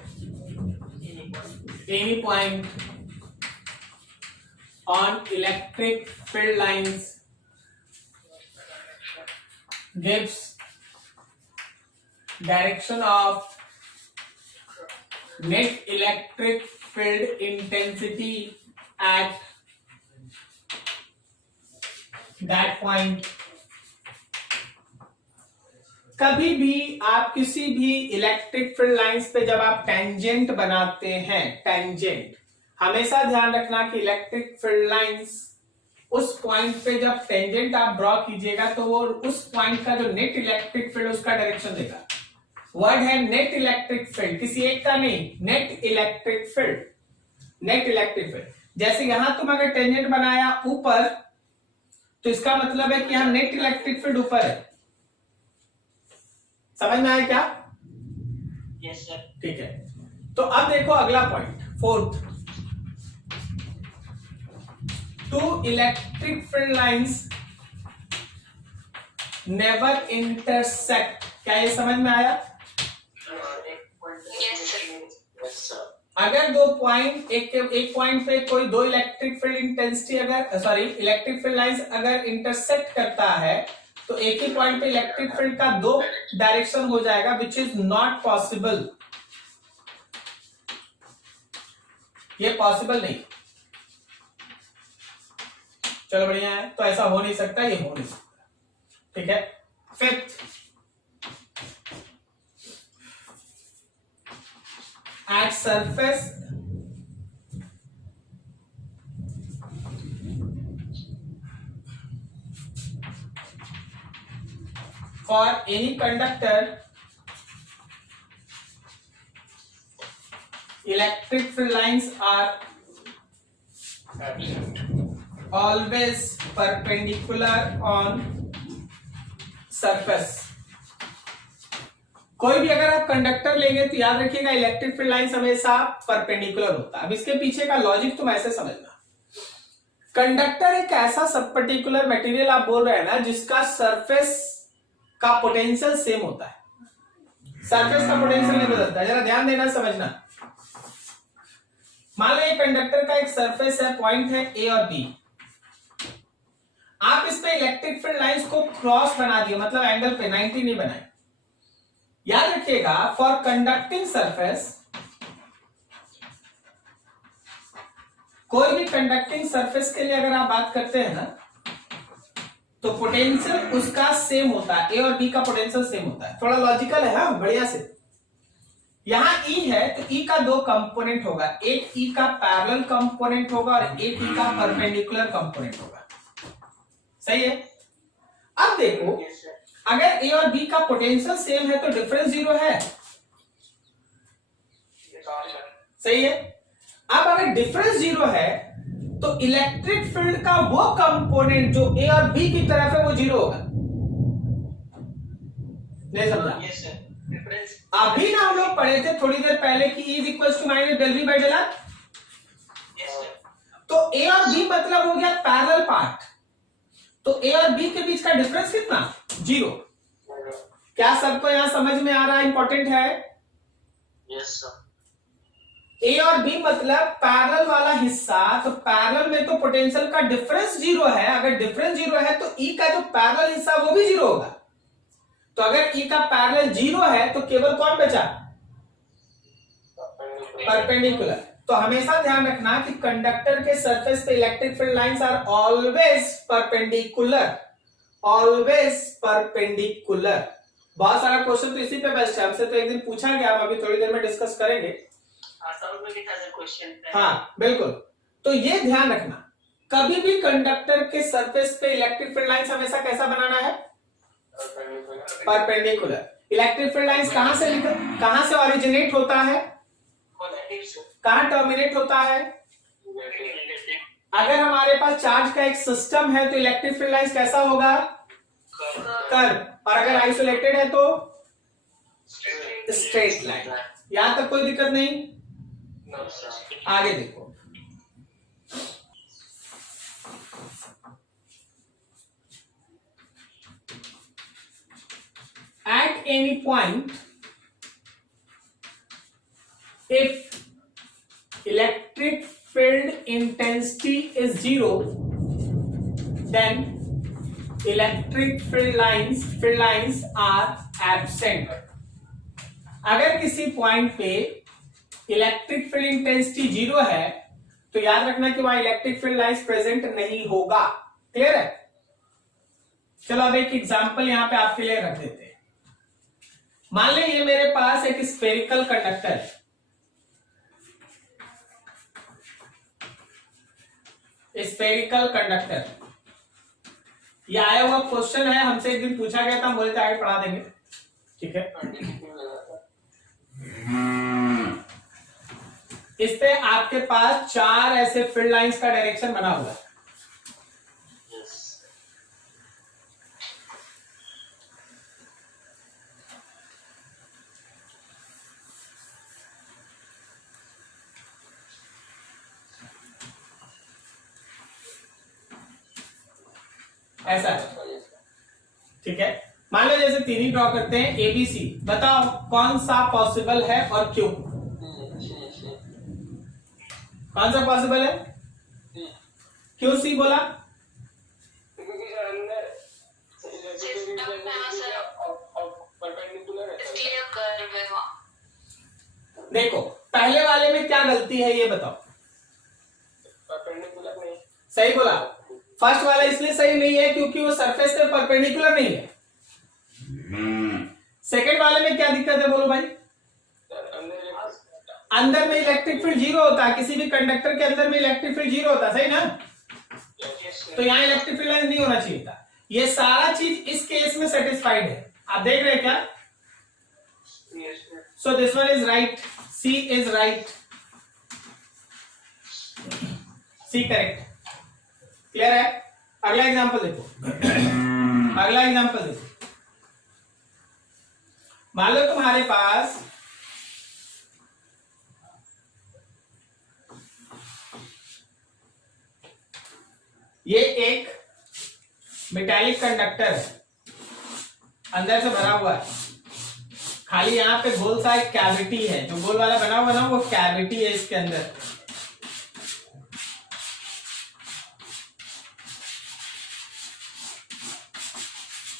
any point on electric field lines gives direction of net electric field intensity at that point। कभी भी आप किसी भी इलेक्ट्रिक फील्ड लाइंस पे जब आप टेंजेंट बनाते हैं, टेंजेंट हमेशा ध्यान रखना कि इलेक्ट्रिक फील्ड लाइंस उस पॉइंट पे जब टेंजेंट आप ड्रॉ कीजिएगा तो वो उस पॉइंट का जो नेट इलेक्ट्रिक फील्ड उसका डायरेक्शन देगा। वर्ड है नेट इलेक्ट्रिक फील्ड, किसी एक का नहीं, net electric field, net electric field. जैसे यहां तुम अगर टेंजेंट बनाया ऊपर, तो इसका मतलब है कि यहां नेट इलेक्ट्रिक फील्ड ऊपर है। समझ में आया क्या? Yes sir. ठीक है, तो अब देखो अगला point, fourth. Two electric field lines never intersect. क्या ये समझ में आया? Yes sir. अगर दो पॉइंट, एक पॉइंट पे कोई दो इलेक्ट्रिक फील्ड इंटेंसिटी अगर इलेक्ट्रिक फील्ड लाइंस अगर इंटरसेक्ट करता है तो एक ही पॉइंट पे इलेक्ट्रिक फील्ड का दो डायरेक्शन हो जाएगा, विच इज नॉट पॉसिबल। ये पॉसिबल नहीं। चलो बढ़िया है, तो ऐसा हो नहीं सकता, ये हो नहीं सकता। ठीक है, fifth, at surface for any conductor, electric field lines are always perpendicular on surface। कोई भी अगर आप कंडक्टर लेंगे तो याद रखिएगा इलेक्ट्रिक फील्ड लाइंस हमेशा परपेंडिकुलर होता है। अब इसके पीछे का लॉजिक तुम ऐसे समझना, कंडक्टर एक ऐसा सब पर्टिकुलर मटेरियल आप बोल रहे हैं ना जिसका सरफेस का पोटेंशियल सेम होता है। सरफेस का पोटेंशियल नहीं बदलता, जरा ध्यान देना, समझना। मान लो एक कंडक्टर का एक सरफेस है, पॉइंट है ए और बी, आप इस पे इलेक्ट्रिक फील्ड लाइंस को क्रॉस बना दिए, मतलब एंगल पे 90 नहीं बनाए। याद रखिएगा फॉर कंडक्टिंग सरफेस कोई भी कंडक्टिंग सरफेस के लिए अगर आप बात करते हैं ना, तो पोटेंशियल उसका सेम होता है, ए और बी का पोटेंशियल सेम होता है। थोड़ा लॉजिकल है, हाँ बढ़िया से। यहां ई है तो ई का दो कंपोनेंट होगा, एक ई का पैरेलल कंपोनेंट होगा और एक ई का परपेंडिकुलर कंपोनेंट होगा। सही है। अब देखो अगर ए और बी का पोटेंशियल सेम है तो डिफरेंस जीरो है। सही है। अब अगर डिफरेंस जीरो है तो इलेक्ट्रिक फील्ड का वो कंपोनेंट जो ए और बी की तरफ है वो जीरो होगा। नहीं समझा? अभी ना हम लोग पढ़े थे थोड़ी देर पहले कि E is equal to minus del V by del R. तो ए और बी मतलब हो गया पैरेलल पार्ट, तो ए और बी के बीच का डिफरेंस कितना? जीरो। क्या सबको यहां समझ में आ रहा है? इंपॉर्टेंट है। Yes sir. ए और बी मतलब पैरेलल वाला हिस्सा, तो पैरेलल में तो पोटेंशियल का डिफरेंस जीरो है। अगर डिफरेंस जीरो है तो ई का जो पैरेलल हिस्सा वो भी जीरो होगा। तो अगर ई का पैरेलल जीरो है तो केवल कौन बचा? परपेंडिकुलर। तो हमेशा ध्यान रखना कि कंडक्टर के सरफेस पे electric field lines are always perpendicular, always perpendicular. बहुत सारा क्वेश्चन तो इसी पे बेस्ट है, हमसे तो एक दिन पूछा गया, हम अभी थोड़ी देर में डिस्कस करेंगे। हाँ बिल्कुल। तो ये ध्यान रखना, कभी भी कंडक्टर के सरफेस पे इलेक्ट्रिक फील्ड लाइंस हमेशा कैसा बनाना है? परपेंडिकुलर। इलेक्ट्रिक फील्ड लाइंस कहां से ओरिजिनेट होता है, कहां टर्मिनेट होता है? अगर हमारे पास चार्ज का एक सिस्टम है तो इलेक्ट्रिक फील्ड लाइंस कैसा होगा? कर्व। और अगर आइसोलेटेड है तो स्ट्रेट लाइन। यहां तक कोई दिक्कत नहीं? आगे देखो, at any point if electric field intensity is zero, then electric field lines are absent. अगर किसी पॉइंट पे इलेक्ट्रिक फील्ड इंटेंसिटी जीरो है तो याद रखना कि वहां इलेक्ट्रिक फील्ड लाइंस प्रेजेंट नहीं होगा। क्लियर है? चलो अब एक एग्जांपल यहां पे आपके लिए रख देते हैं। मान लें ये मेरे पास एक स्फेरिकल कंडक्टर है, स्फेरिकल कंडक्टर। ये आया हुआ क्वेश्चन है, हमसे एक दिन पूछा गया था, हम बोले थे आगे पढ़ा देंगे। ठीक है। इस पे आपके पास चार ऐसे फील्ड लाइंस का डायरेक्शन बना हुआ है। ऐसा है। ठीक है। मान लो जैसे तीन ही ड्रॉ करते हैं, एबीसी। बताओ कौन सा पॉसिबल है और क्यों? कौन सा पॉसिबल है? क्यों सी बोला? देखो पहले वाले में क्या गलती है ये बताओ। सही बोला। फर्स्ट वाला इसलिए सही नहीं है क्योंकि वो सरफेस पे परपेंडिकुलर नहीं है। सेकंड वाले में क्या दिक्कत है बोलो भाई? अंदर में इलेक्ट्रिक फील्ड जीरो होता है, किसी भी कंडक्टर के अंदर में इलेक्ट्रिक फील्ड जीरो होता है। सही ना? तो यहाँ इलेक्ट्रिक फील्ड लाइन नहीं होना चाहिए था। ये सारा चीज इस केस में सेटिस्फाइड है। आप देख रहे हैं क्या? So this one is right, C is right, C correct. Clear है? अगला एग्जांपल देखो। अगला एग्जांपल देखो। मान लो तुम्हारे पास ये एक मेटालिक कंडक्टर है, अंदर से भरा हुआ है। खाली यहां पे गोल सा एक कैविटी है, जो गोल वाला बना हुआ ना वो कैविटी है इसके अंदर।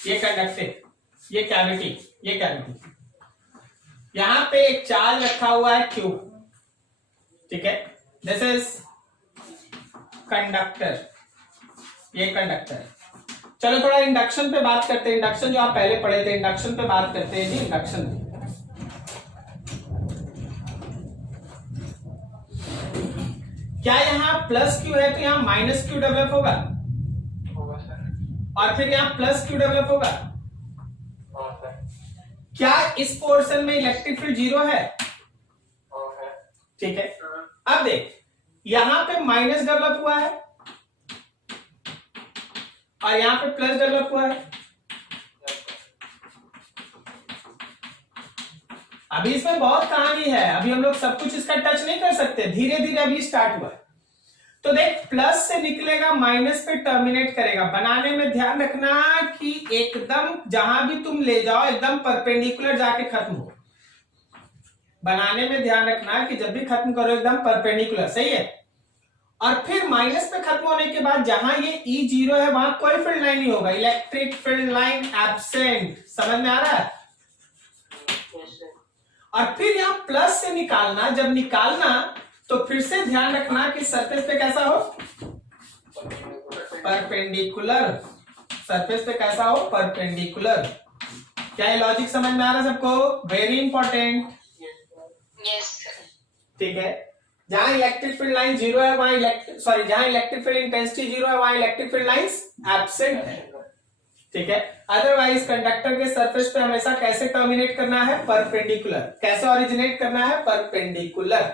ये कंडक्टर, ये कैविटी, ये कैविटी। यहां पे एक चार्ज रखा हुआ है Q। ठीक है। दिस इज कंडक्टर, ये कंडक्टर है। चलो थोड़ा इंडक्शन पे बात करते हैं। इंडक्शन जो आप पहले पढ़े थे, इंडक्शन पे बात करते हैं जी। इंडक्शन क्या यहाँ प्लस क्यू है तो यहाँ माइनस क्यू डेवलप होगा और फिर यहाँ प्लस क्यू डेवलप होगा। क्या इस पोर्शन में इलेक्ट्रिक फील्ड 0 है? ठीक है, अब देख यहां पे माइनस डेवलप हुआ है और यहां पे प्लस डेवलप हुआ है। अभी इसमें बहुत कहानी है, अभी हम लोग सब कुछ इसका टच नहीं कर सकते, धीरे धीरे अभी स्टार्ट हुआ है। तो देख प्लस से निकलेगा माइनस पे टर्मिनेट करेगा। बनाने में ध्यान रखना कि एकदम जहां भी तुम ले जाओ एकदम परपेंडिकुलर जाके खत्म हो। बनाने में ध्यान रखना कि जब भी खत्म करो एकदम परपेंडिकुलर, सही है। और फिर माइनस पे खत्म होने के बाद जहां ये E0 है वहां कोई फील्ड लाइन नहीं होगा, इलेक्ट्रिक फील्ड लाइन एब्सेंट। समझ में आ रहा है? और फिर यहां प्लस से निकालना, जब निकालना तो फिर से ध्यान रखना कि सरफेस पे कैसा हो, परपेंडिकुलर। सरफेस पे कैसा हो, परपेंडिकुलर। क्या ये लॉजिक समझ में आ रहा है सबको? Very important. ठीक है, जहां इलेक्ट्रिक फील्ड लाइन 0 है वहां जहां इलेक्ट्रिक फील्ड इंटेंसिटी 0 है वहां इलेक्ट्रिक फील्ड लाइंस एब्सेंट है। ठीक है, अदरवाइज कंडक्टर के सरफेस पे हमेशा कैसे टर्मिनेट करना है, परपेंडिकुलर। कैसे ओरिजिनेट करना है, परपेंडिकुलर।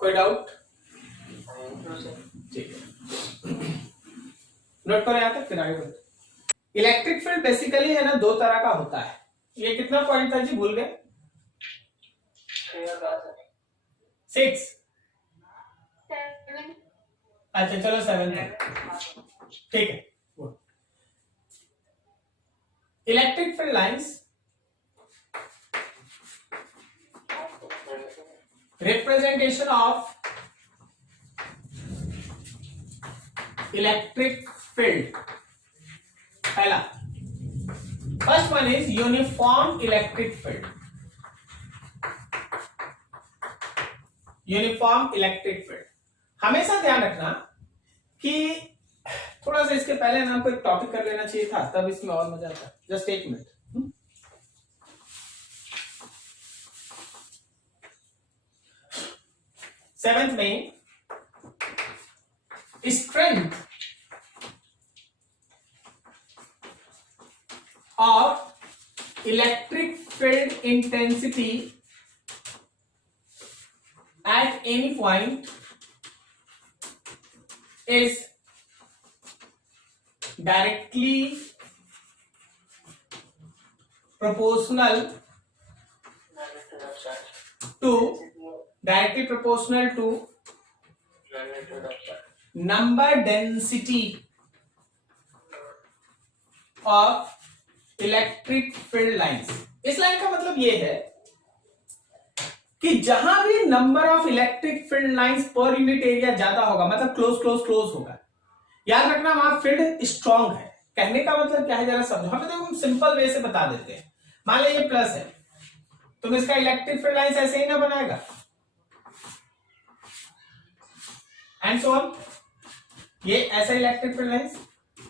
कोई डाउट? ठीक है, नोट करो यहां तक, फिर आगे बढ़ते। इलेक्ट्रिक फील्ड बेसिकली है ना दो तरह का होता है। ये कितना पॉइंट था जी, भूल गए? 6। अच्छा चलो 7। ठीक है, electric field lines representation of electric field. पहला, first one is uniform electric field. Uniform electric field हमेशा ध्यान रखना कि थोड़ा सा इसके पहले ना कोई टॉपिक कर लेना चाहिए था, तब इसमें और मजा आता। जस्ट एक मिनट। सेवेंथ में strength of electric field intensity at any point is directly proportional to number density of electric field lines। इस लाइन का मतलब ये है कि जहां भी number of electric field lines पर यूनिट एरिया ज्यादा होगा, मतलब क्लोज होगा, याद रखना वहां फील्ड स्ट्रांग है। कहने का मतलब क्या है जरा समझो। हमें तो हम सिंपल वे से बता देते हैं। मान लीजिए ये प्लस है, तुम इसका इलेक्ट्रिक फील्ड लाइंस ऐसे ही ना बनाएगा, एंड सो ऑन। ये ऐसा इलेक्ट्रिक फील्ड लाइंस।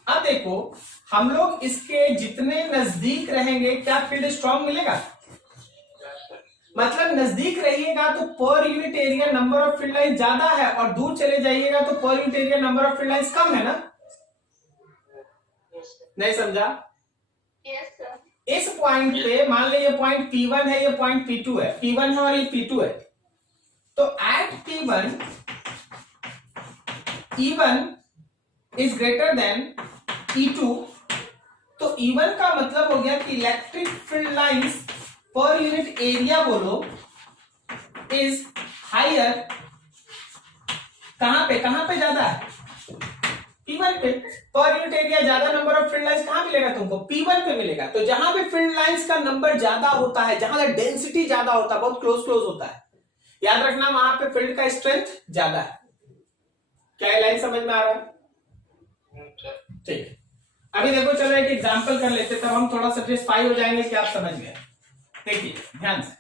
अब देखो हम लोग इसके जितने नजदीक रहेंगे क्या फील्ड स्ट्रांग मिलेगा? मतलब नजदीक रहिएगा तो per unit area number of field lines ज्यादा है, और दूर चले जाइएगा तो per unit area number of field lines कम है ना? नहीं समझा? Yes, sir. इस पॉइंट पे मान लीजिए ये पॉइंट P1 है, ये पॉइंट P2 है। P1 है और ये P2 है, तो eight P1 E1 is greater than E2। तो E1 का मतलब हो गया कि इलेक्ट्रिक फील्ड लाइंस पर यूनिट एरिया बोलो इज हायर। कहां पे ज्यादा है? P1 पे। पर यूनिट एरिया ज्यादा नंबर ऑफ फील्ड लाइंस कहां मिलेगा तुमको? P1 पे मिलेगा। तो जहां पे फील्ड लाइंस का नंबर ज्यादा होता है, जहां डेंसिटी ज्यादा होता है, बहुत क्लोज होता है, याद रखना वहां पे फील्ड का स्ट्रेंथ ज्यादा है। क्या लाइन समझ में आ रहा है? ठीक है, अभी देखो चलो एक एग्जांपल कर लेते, तब हम थोड़ा सेटिस्फाई हो जाएंगे कि आप समझ गए। देखिए ध्यान से,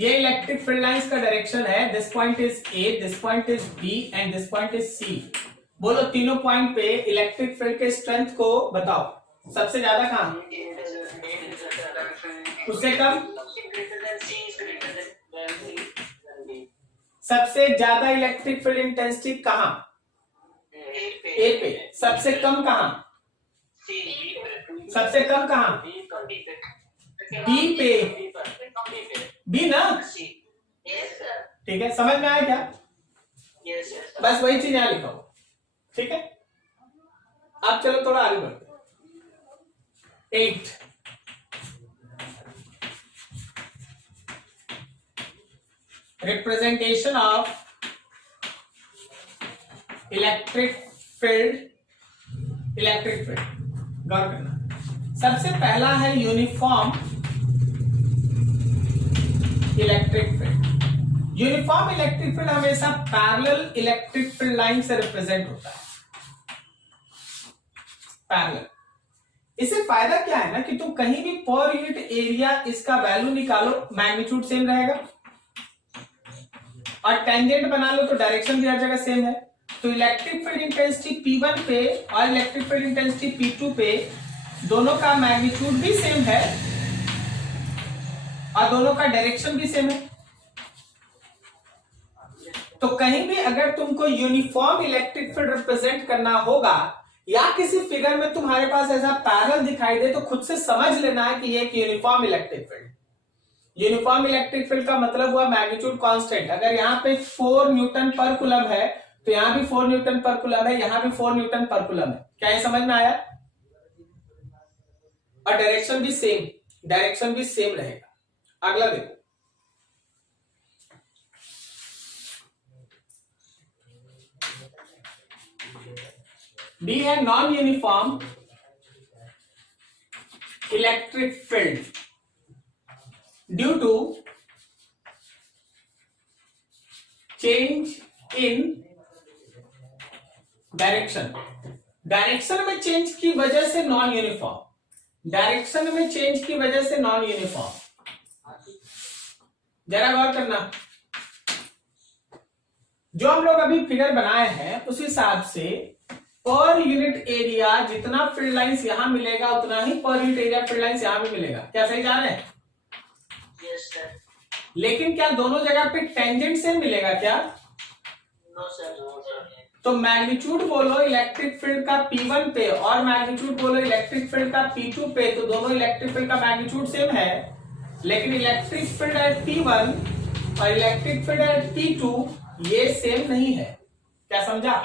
ये इलेक्ट्रिक फील्ड लाइंस का डायरेक्शन है। This point is A, this point is B and this point is C. बोलो तीनों पॉइंट पे इलेक्ट्रिक फील्ड के स्ट्रेंथ को बताओ। सबसे ज्यादा कहां, उससे कम, सबसे ज्यादा इलेक्ट्रिक फील्ड इंटेंसिटी कहां, ए पे। सबसे कम कहां, सबसे कम कहां, बी पे। बी ना, Yes, sir. ठीक है, समझ में आया क्या? Yes, बस वही चीज यहां लिखा हो, ठीक है। अब चलो थोड़ा आगे बढ़ते हैं। 8 representation of electric field. Electric field गौर करना, सबसे पहला है uniform electric field. Uniform electric field हमेशा पैरेलल इलेक्ट्रिक फील्ड लाइन से रिप्रेजेंट होता है। पैरेलल, इससे फायदा क्या है ना कि तुम कहीं भी पर यूनिट एरिया इसका वैल्यू निकालो, मैग्नीट्यूड सेम रहेगा, और टेंजेंट बना लो तो डायरेक्शन भी हर जगह सेम है। तो इलेक्ट्रिक फील्ड इंटेंसिटी P1 पे और इलेक्ट्रिक फील्ड इंटेंसिटी P2 पे दोनों का मैग्नीट्यूड भी सेम है और दोनों का डायरेक्शन भी सेम है। तो कहीं भी अगर तुमको यूनिफॉर्म इलेक्ट्रिक फील्ड रिप्रेजेंट करना होगा या किसी फिगर में तुम्हारे पास ऐसा पैरेलल दिखाई दे तो खुद से समझ लेना है कि ये एक uniform electric field. Uniform electric field का मतलब हुआ मैग्नीट्यूड कांस्टेंट। अगर यहाँ पे 4 न्यूटन पर कूलम है तो यहाँ भी 4 न्यूटन पर कूलम है, यहाँ भी 4 न्यूटन पर कूलम है। क्या ये समझ में आया? और डायरेक्शन भी सेम, डायरेक्शन भी सेम रहेगा। अगला देखो, डी है non uniform electric field due to change in direction. Direction में चेंज की वजह से नॉन यूनिफॉर्म, डायरेक्शन में चेंज की वजह से नॉन यूनिफॉर्म। जरा गौर करना, जो हम लोग अभी फिगर बनाए हैं उस हिसाब से पर यूनिट एरिया जितना फील्ड लाइंस यहां मिलेगा उतना ही पर यूनिट एरिया फील्ड लाइंस यहां भी मिलेगा। क्या सही जा रहे हैं? Yes, sir. लेकिन क्या दोनों जगह पे टेंजेंट से मिलेगा क्या? No, sir. No, sir. तो मैग्नीट्यूड बोलो इलेक्ट्रिक फील्ड का P1 पे और मैग्नीट्यूड बोलो इलेक्ट्रिक फील्ड का P2 पे, तो दोनों इलेक्ट्रिक फील्ड का मैग्नीट्यूड सेम है, लेकिन इलेक्ट्रिक फील्ड एट P1 और इलेक्ट्रिक फील्ड एट P2 ये सेम नहीं है। क्या समझा?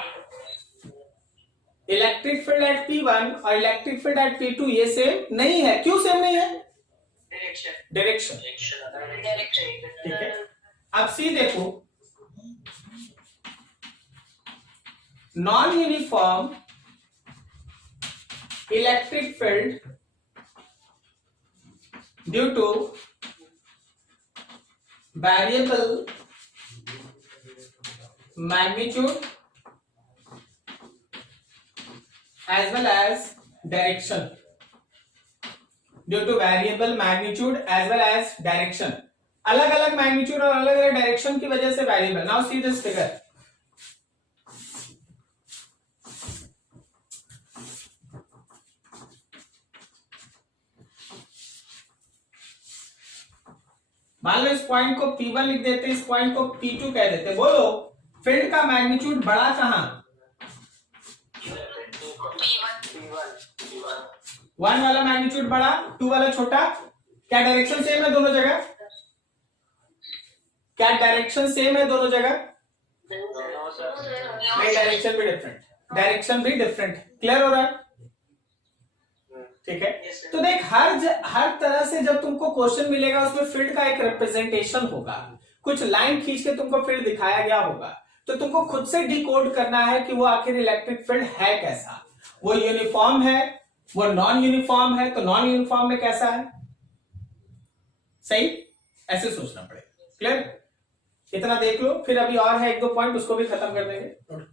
इलेक्ट्रिक फील्ड एट P1 और इलेक्ट्रिक फील्ड एट P2 ये सेम नहीं है। क्यों सेम नहीं है? Direction. डायरेक्शन। Direction. ठीक है, अब सी देखो, non uniform electric field due two variable magnitude as well as direction, due to variable magnitude as well as direction। अलग अलग मैग्नीट्यूड और अलग अलग डायरेक्शन की वजह से variable. Now see this figure, मान लो इस पॉइंट को P1 लिख देते, इस पॉइंट को P2 कह देते। बोलो फील्ड का मैग्नीट्यूड बड़ा कहां? P1. 1 वाला मैग्नीट्यूड बड़ा, 2 वाला छोटा। क्या डायरेक्शन सेम है दोनों जगह? क्या डायरेक्शन सेम है दोनों जगह? No, sir. नहीं, डायरेक्शन भी डिफरेंट, डायरेक्शन भी डिफरेंट। क्लियर हो रहा है? ठीक है, Yes, sir. तो देख हर तरह से जब तुमको क्वेश्चन मिलेगा उसमें फील्ड का एक रिप्रेजेंटेशन होगा, कुछ लाइन खींच के तुमको फील्ड दिखाया गया होगा, तो तुमको खुद से डिकोड करना है कि वो आखिर इलेक्ट्रिक फील्ड है कैसा। वो यूनिफॉर्म है, वो नॉन यूनिफॉर्म है, तो नॉन यूनिफॉर्म में कैसा है। सही, ऐसे सोचना पड़ेगा। क्लियर? इतना देख लो, फिर अभी और है 1-2 पॉइंट, उसको भी खत्म कर देंगे।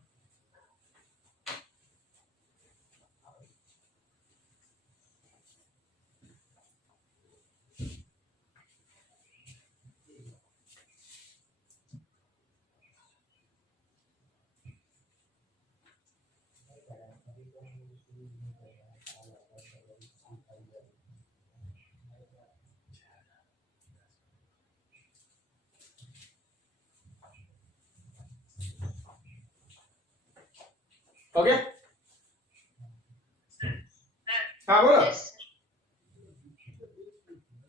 हो गया? हाँ बोलो। Yes.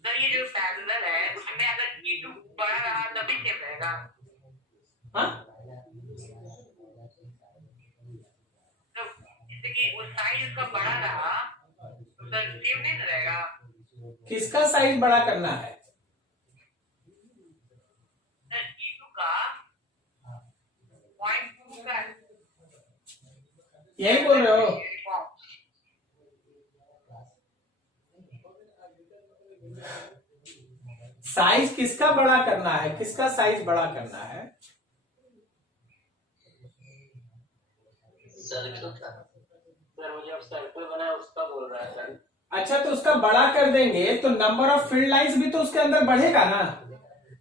सर ये जो पैरेलल है उसमें अगर E2 बड़ा रहा तभी सेम रहेगा। हाँ तो जैसे कि वो साइज उसका बड़ा रहा तो सर सेम नहीं ना रहेगा। किसका साइज बड़ा करना है? सर E2 का 0.2 का यही बोल रहे हो? यूनिफॉर्म। साइज किसका बड़ा करना है? किसका साइज बड़ा करना है? सर्कल का। सर वो जब सर्कल बना है उसका बोल रहा है सर। अच्छा तो उसका बड़ा कर देंगे तो नंबर ऑफ फील्ड लाइंस भी तो उसके अंदर बढ़ेगा ना।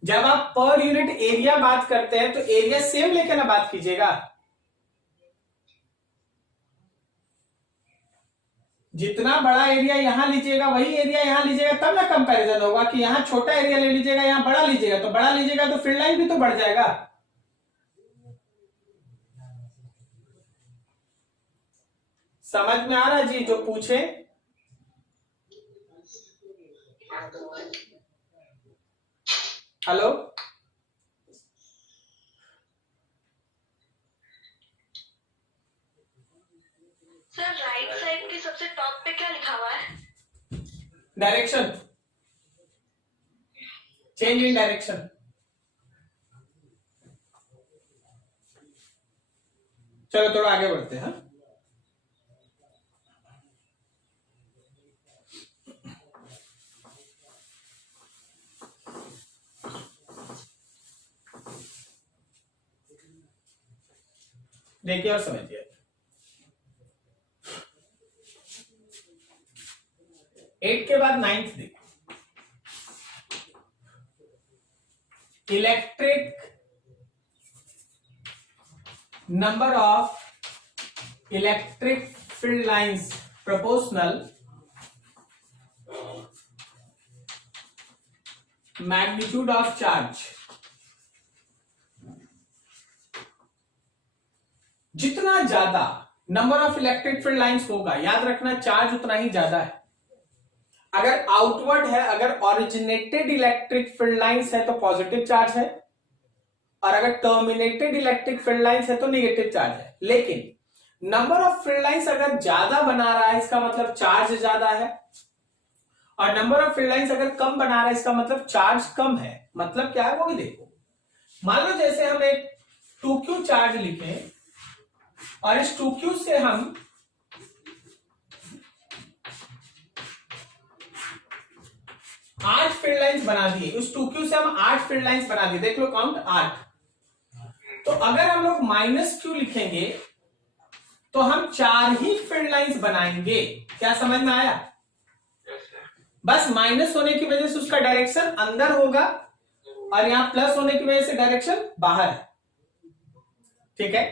जब आप पर यूनिट एरिया बात करते हैं तो एरिया सेम लेके ना बात कीजिएगा। जितना बड़ा एरिया यहां लीजिएगा वही एरिया यहां लीजिएगा, तब ना कंपैरिजन होगा कि यहां छोटा एरिया ले लीजिएगा यहां बड़ा लीजिएगा, तो बड़ा लीजिएगा तो फील्ड लाइन भी तो बढ़ जाएगा। समझ में आ रहा जी जो पूछे? हेलो सर राइट साइड के सबसे टॉप पे क्या लिखा हुआ है? Direction, change in direction. चलो थोड़ा आगे बढ़ते हैं। देखिए और समझिए। 8 के बाद 9th देखो। Electric number of electric field lines proportional magnitude of charge. जितना ज्यादा number of electric field lines होगा, याद रखना चार्ज उतना ही ज्यादा है। अगर आउटवर्ड है, अगर ओरिजिनेटेड इलेक्ट्रिक फील्ड लाइंस है तो पॉजिटिव चार्ज है, और अगर टर्मिनेटेड इलेक्ट्रिक फील्ड लाइंस है तो नेगेटिव चार्ज है। लेकिन नंबर ऑफ फील्ड लाइंस अगर ज्यादा बना रहा है इसका मतलब चार्ज ज्यादा है, और नंबर ऑफ फील्ड लाइंस अगर कम बना रहा है इसका मतलब चार्ज कम है। मतलब क्या है वो भी देखो। मान लो जैसे हम एक 2q चार्ज लिखें और इस 2q से हम आठ फील्ड लाइंस बना दिए। उस 2q से हम 8 फील्ड लाइंस बना दिए। देख लो काउंट 8। तो अगर हम लोग -q लिखेंगे तो हम 4 ही फील्ड लाइंस बनाएंगे। क्या समझ में आया? बस माइनस होने की वजह से उसका डायरेक्शन अंदर होगा और यहां प्लस होने की वजह से डायरेक्शन बाहर है। ठीक है?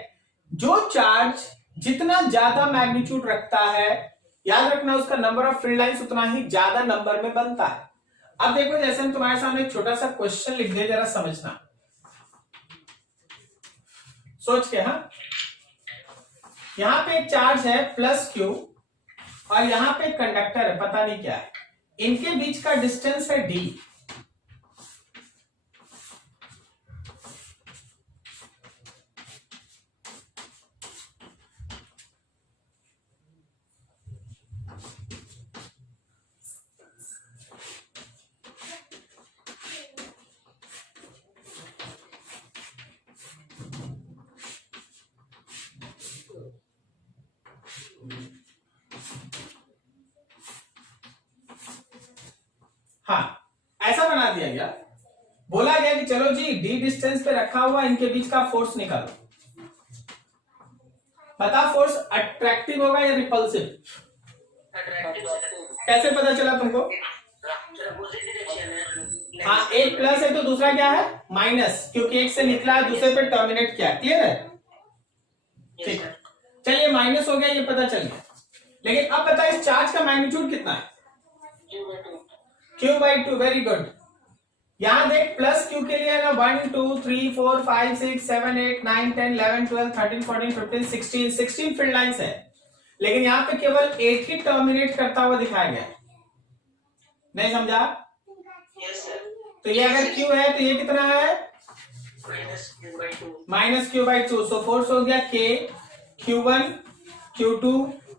जो चार्ज जितना ज्यादा मैग्नीट्यूड रखता है, याद रखना उसका नंबर ऑफ फील्ड लाइंस उतना ही ज्यादा नंबर में बनता है। अब देखो जैसे हम तुम्हारे सामने एक छोटा सा क्वेश्चन लिख दे, जरा समझना सोच के। हाँ, यहां पे एक चार्ज है +q और यहां पे एक कंडक्टर है, पता नहीं क्या है। इनके बीच का डिस्टेंस है d। हाँ, ऐसा बना दिया गया। बोला गया कि चलो जी d डिस्टेंस पे रखा हुआ इनके बीच का फोर्स निकालो। पता फोर्स अट्रैक्टिव होगा या रिपल्सिव? कैसे पता चला तुमको? हाँ, एक प्लस है तो दूसरा क्या है? माइनस, क्योंकि एक से निकला है दूसरे पे टर्मिनेट किया। क्लियर है? ठीक है, चलिए माइनस हो गया, ये पता चल गया। लेकिन अब पता है इस चार्ज का मैग्नीट्यूड कितना है? q/2। Very good. यहां देख प्लस क्यू के लिए ना 1 2 3 4 5 6 7 8 9 10 11 12 13 14 15 16 फील्ड लाइंस है, लेकिन यहां पे केवल एक ही टर्मिनेट करता हुआ दिखाया गया है। नहीं समझा? Yes sir. तो ये अगर क्यू है तो ये कितना है? -q/2। सो फोर्स हो गया k q1 q2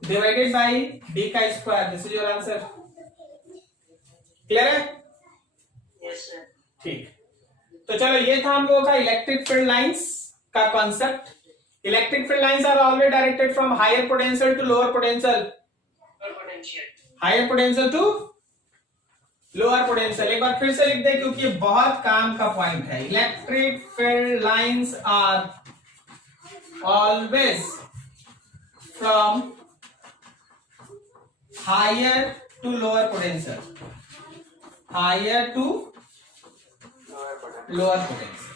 divided by d का square. This is your answer. Clear है? Yes sir. ठीक, तो चलो ये था हम लोगों का इलेक्ट्रिक फील्ड लाइंस का concept. Electric field lines are always directed from higher potential to lower potential, higher potential to lower potential. एक बार फिर से लिख दे क्योंकि ये बहुत काम का पॉइंट है। Electric field lines are always from higher to lower potential, higher to lower potential.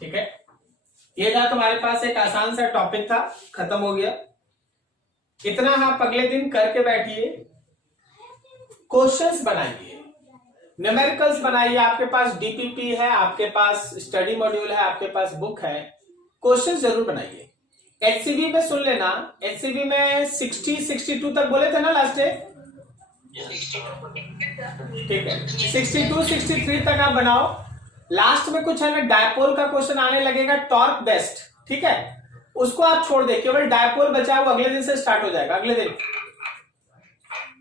ठीक है, ये था तुम्हारे पास एक आसान सा टॉपिक था, खत्म हो गया। इतना आप अगले दिन करके बैठिए, क्वेश्चंस बनाइए, न्यूमेरिकल्स बनाइए। आपके पास डीपीपी है, आपके पास स्टडी मॉड्यूल है, आपके पास बुक है, क्वेश्चंस जरूर बनाइए। एचसीबी में सुन लेना, एचसीबी में 60-62 तक बोले थे ना लास्ट डे? ठीक है, 62-63 तक आप बनाओ। लास्ट में कुछ है ना डायपोल का क्वेश्चन आने लगेगा, टॉर्क बेस्ट। ठीक है, उसको आप छोड़ दे, केवल डायपोल बचा है, वो अगले दिन से स्टार्ट हो जाएगा, अगले दिन।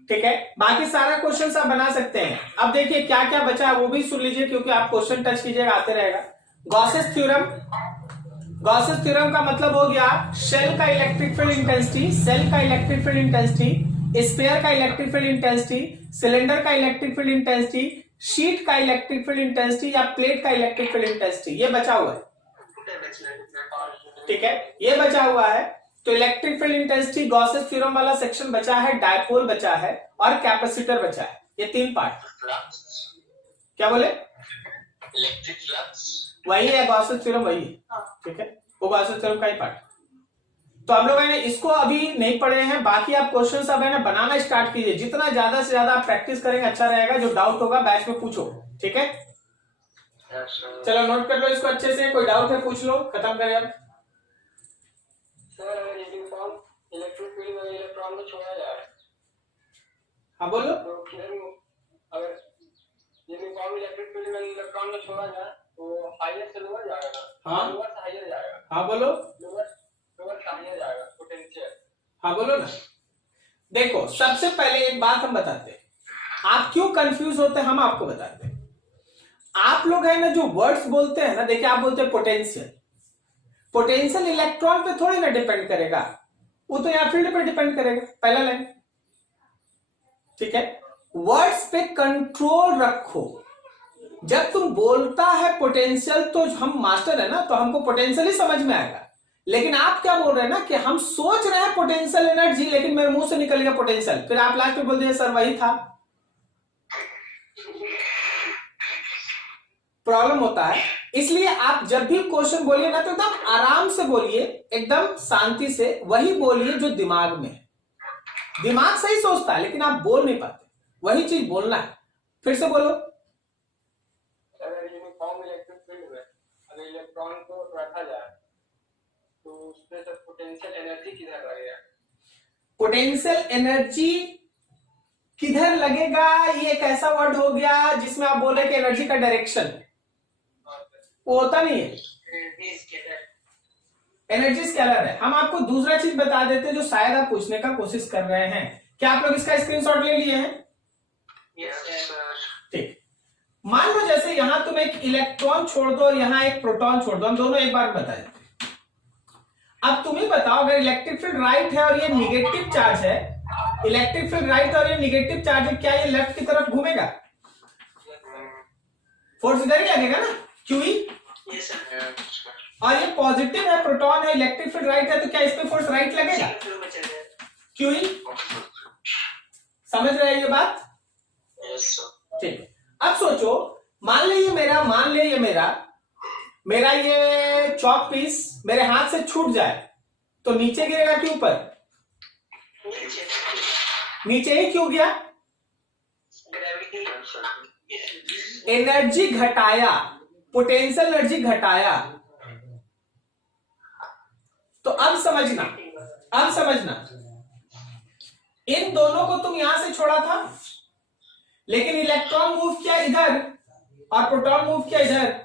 ठीक है, बाकी सारा क्वेश्चन आप बना सकते हैं। अब देखिए क्या क्या बचा है वो भी सुन लीजिए, क्योंकि आप क्वेश्चन टच कीजिएगा, आते रहेगा। गॉसेस थ्योरम, गॉसेस थ्योरम का मतलब हो गया शेल का इलेक्ट्रिक फील्ड इंटेंसिटी, सेल का इलेक्ट्रिक फील्ड इंटेंसिटी, स्फीयर का इलेक्ट्रिक फील्ड इंटेंसिटी, सिलेंडर का इलेक्ट्रिक फील्ड इंटेंसिटी, शीट का इलेक्ट्रिक फील्ड इंटेंसिटी या प्लेट का इलेक्ट्रिक फील्ड इंटेंसिटी, ये बचा हुआ है। ठीक है, ये बचा हुआ है। तो electric field intensity, Gauss's theorem वाला सेक्शन बचा है, डायपोल बचा है और कैपेसिटर बचा है। ये तीन पार्ट। क्या बोले? इलेक्ट्रिक फ्लक्स वही है, गॉसेस थ्योरम वही है। ठीक है, वो गॉसेस थ्योरम का ही पार्ट। तो हम लोग है इसको अभी नहीं पढ़े हैं, बाकी आप क्वेश्चन सब है ना बनाना स्टार्ट कीजिए। जितना ज्यादा से ज्यादा आप प्रैक्टिस करेंगे अच्छा रहेगा। जो डाउट होगा बैच में पूछो। ठीक है, चलो नोट कर लो इसको अच्छे से। कोई डाउट है पूछ लो, खत्म करें अब। सर अगर यूनिफॉर्म इलेक्ट्रिक फील्ड में इलेक्ट्रॉन को छोड़ा जाए, हाँ बोलो। तो किधर अगर यूनिफॉर्म इलेक्ट्रिक फील्ड में इलेक्ट्रॉन को छोड़ा जाए तो हाईएस्ट से लोअर जाएगा ना? हाँ। लोअर से हाईयर जाएगा। हाँ बोलो। लोअर से हाईयर जाएगा पोटेंशियल। हाँ बोलो ना। देखो सबसे पहले एक बात हम बताते हैं, आप क्यों कंफ्यूज होते हैं हम आपको बताते हैं। आप लोग है ना जो वर्ड्स बोलते हैं ना, देखिए आप बोलते हैं पोटेंशियल, पोटेंशियल इलेक्ट्रॉन पे थोड़ी ना डिपेंड करेगा, वो तो यहाँ फील्ड पे डिपेंड करेगा, पहला लाइन। ठीक है, वर्ड्स पे कंट्रोल रखो। जब तुम बोलता है पोटेंशियल तो हम मास्टर है ना, तो हमको पोटेंशियल ही समझ में आएगा। लेकिन आप क्या बोल रहे हैं ना कि हम सोच रहे हैं पोटेंशियल एनर्जी, लेकिन मेरे मुंह से निकल गया पोटेंशियल, फिर आप लास्ट में बोल दिए सर वही था। प्रॉब्लम होता है। इसलिए आप जब भी क्वेश्चन बोलिए ना तो एकदम आराम से बोलिए, एकदम शांति से वही बोलिए जो दिमाग में है। दिमाग सही सोचता है लेकिन आप बोल नहीं पाते, वही चीज बोलना है। फिर से बोलो। अगर यूनिफॉर्म इलेक्ट्रिक फील्ड में अगर इलेक्ट्रॉन को रखा जाए तो उसमें से पोटेंशियल एनर्जी किधर लगेगा? पोटेंशियल एनर्जी किधर लगेगा, ये एक ऐसा वर्ड हो गया जिसमें आप बोले कि एनर्जी का डायरेक्शन, वो होता नहीं है। एनर्जी स्केलर है। हम आपको दूसरा चीज बता देते हैं जो शायद आप पूछने का कोशिश कर रहे हैं। क्या आप लोग इसका स्क्रीनशॉट ले लिए हैं? ठीक, मान लो जैसे यहां तुम एक इलेक्ट्रॉन छोड़ दो और यहां एक प्रोटॉन छोड़ दो, हम दोनों एक बार बता देते। अब तुम ही बताओ, अगर इलेक्ट्रिक फील्ड राइट है और ये निगेटिव चार्ज है, इलेक्ट्रिक फील्ड राइट और ये निगेटिव चार्ज है, क्या ये लेफ्ट की तरफ घूमेगा? फोर्स इधर ही लगेगा ना, क्यूई। और ये पॉजिटिव है, प्रोटॉन है, इलेक्ट्रिक फील्ड राइट है, तो क्या इस पे फोर्स राइट लगेगा? क्यूई। समझ रहे हैं ये बात? ठीक, अब सोचो, मान ले ये मेरा ये चॉक पीस मेरे हाथ से छूट जाए तो नीचे गिरेगा कि ऊपर? नीचे ही क्यों गया? ग्रेविटी एनर्जी घटाया, पोटेंशियल एनर्जी घटाया। तो अब समझना, अब समझना, इन दोनों को तुम यहां से छोड़ा था, लेकिन इलेक्ट्रॉन मूव किया इधर और प्रोटॉन मूव किया इधर।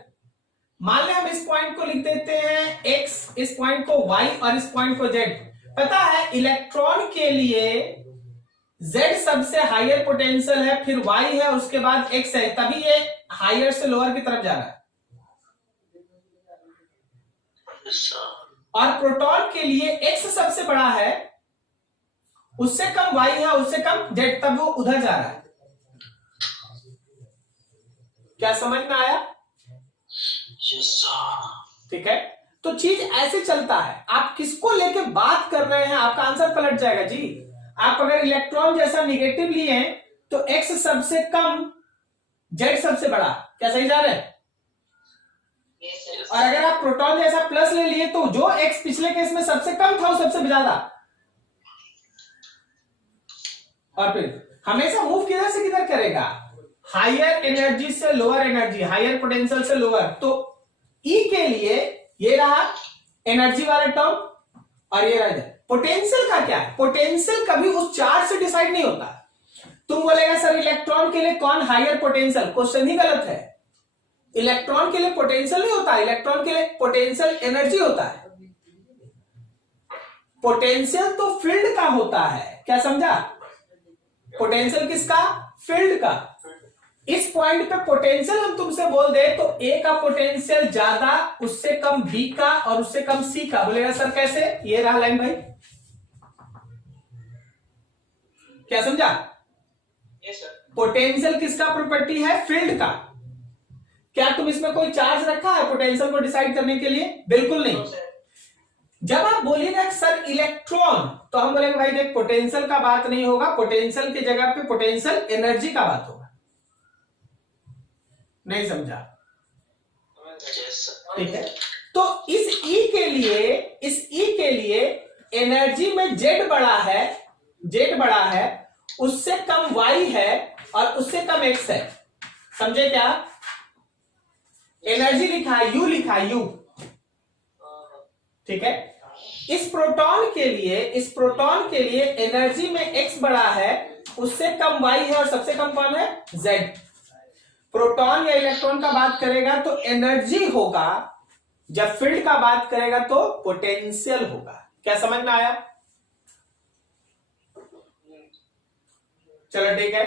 मान ले हम इस पॉइंट को लिख देते हैं x, इस पॉइंट को y और इस पॉइंट को z। पता है इलेक्ट्रॉन के लिए z सबसे हायर पोटेंशियल है, फिर y है, उसके बाद x है, तभी ये हायर से लोअर की तरफ जा रहा है। और प्रोटॉन के लिए x सबसे बड़ा है, उससे कम y है, उससे कम z, तब वो उधर जा रहा है। क्या समझ में आया? ठीक है, तो चीज ऐसे चलता है। आप किसको लेके बात कर रहे हैं, आपका आंसर पलट जाएगा जी। आप अगर इलेक्ट्रॉन जैसा निगेटिव लिए हैं तो x सबसे कम, z सबसे बड़ा। क्या सही जा रहा है? और अगर आप प्रोटॉन जैसा प्लस ले लिए तो जो x पिछले केस में सबसे कम था वो सबसे ज्यादा। और फिर हमेशा मूव किधर से किधर करेगा? हायर एनर्जी से लोअर एनर्जी, हायर पोटेंशियल से लोअर। तो ई के लिए ये रहा एनर्जी वाला टर्म और ये रहा पोटेंशियल का क्या है? पोटेंशियल कभी उस चार्ज से डिसाइड नहीं होता। तुम बोलेगा सर इलेक्ट्रॉन के लिए कौन हायर पोटेंशियल, क्वेश्चन ही गलत है। इलेक्ट्रॉन के लिए पोटेंशियल नहीं होता, इलेक्ट्रॉन के लिए पोटेंशियल एनर्जी होता है। पोटेंशियल तो फील्ड का होता है। क्या समझा? पोटेंशियल किसका? फील्ड का। इस पॉइंट पे पोटेंशियल हम तुमसे बोल दे तो ए का पोटेंशियल ज्यादा, उससे कम बी का और उससे कम सी का। बोलेगा सर कैसे? ये रहा लाइन भाई। क्या समझा? पोटेंशियल किसका प्रॉपर्टी है? फील्ड का। क्या तुम इसमें कोई चार्ज रखा है पोटेंशियल को डिसाइड करने के लिए? बिल्कुल नहीं। जब आप बोलिएगा सर इलेक्ट्रॉन, तो हम बोलेंगे भाई देख पोटेंशियल का बात नहीं होगा, पोटेंशियल की जगह पे पोटेंशियल एनर्जी का बात होगा। नहीं समझा? ठीक है, तो इस ई के लिए एनर्जी में जेड बड़ा है, जेड बड़ा है, उससे कम वाई है और उससे कम एक्स है। समझे क्या? एनर्जी लिखा है यू, लिखा है यू। ठीक है, इस प्रोटॉन के लिए एनर्जी में एक्स बड़ा है, उससे कम वाई है और सबसे कम कौन है? जेड। प्रोटॉन या इलेक्ट्रॉन का बात करेगा तो एनर्जी होगा, जब फील्ड का बात करेगा तो पोटेंशियल होगा। क्या समझ में आया? चलो ठीक है।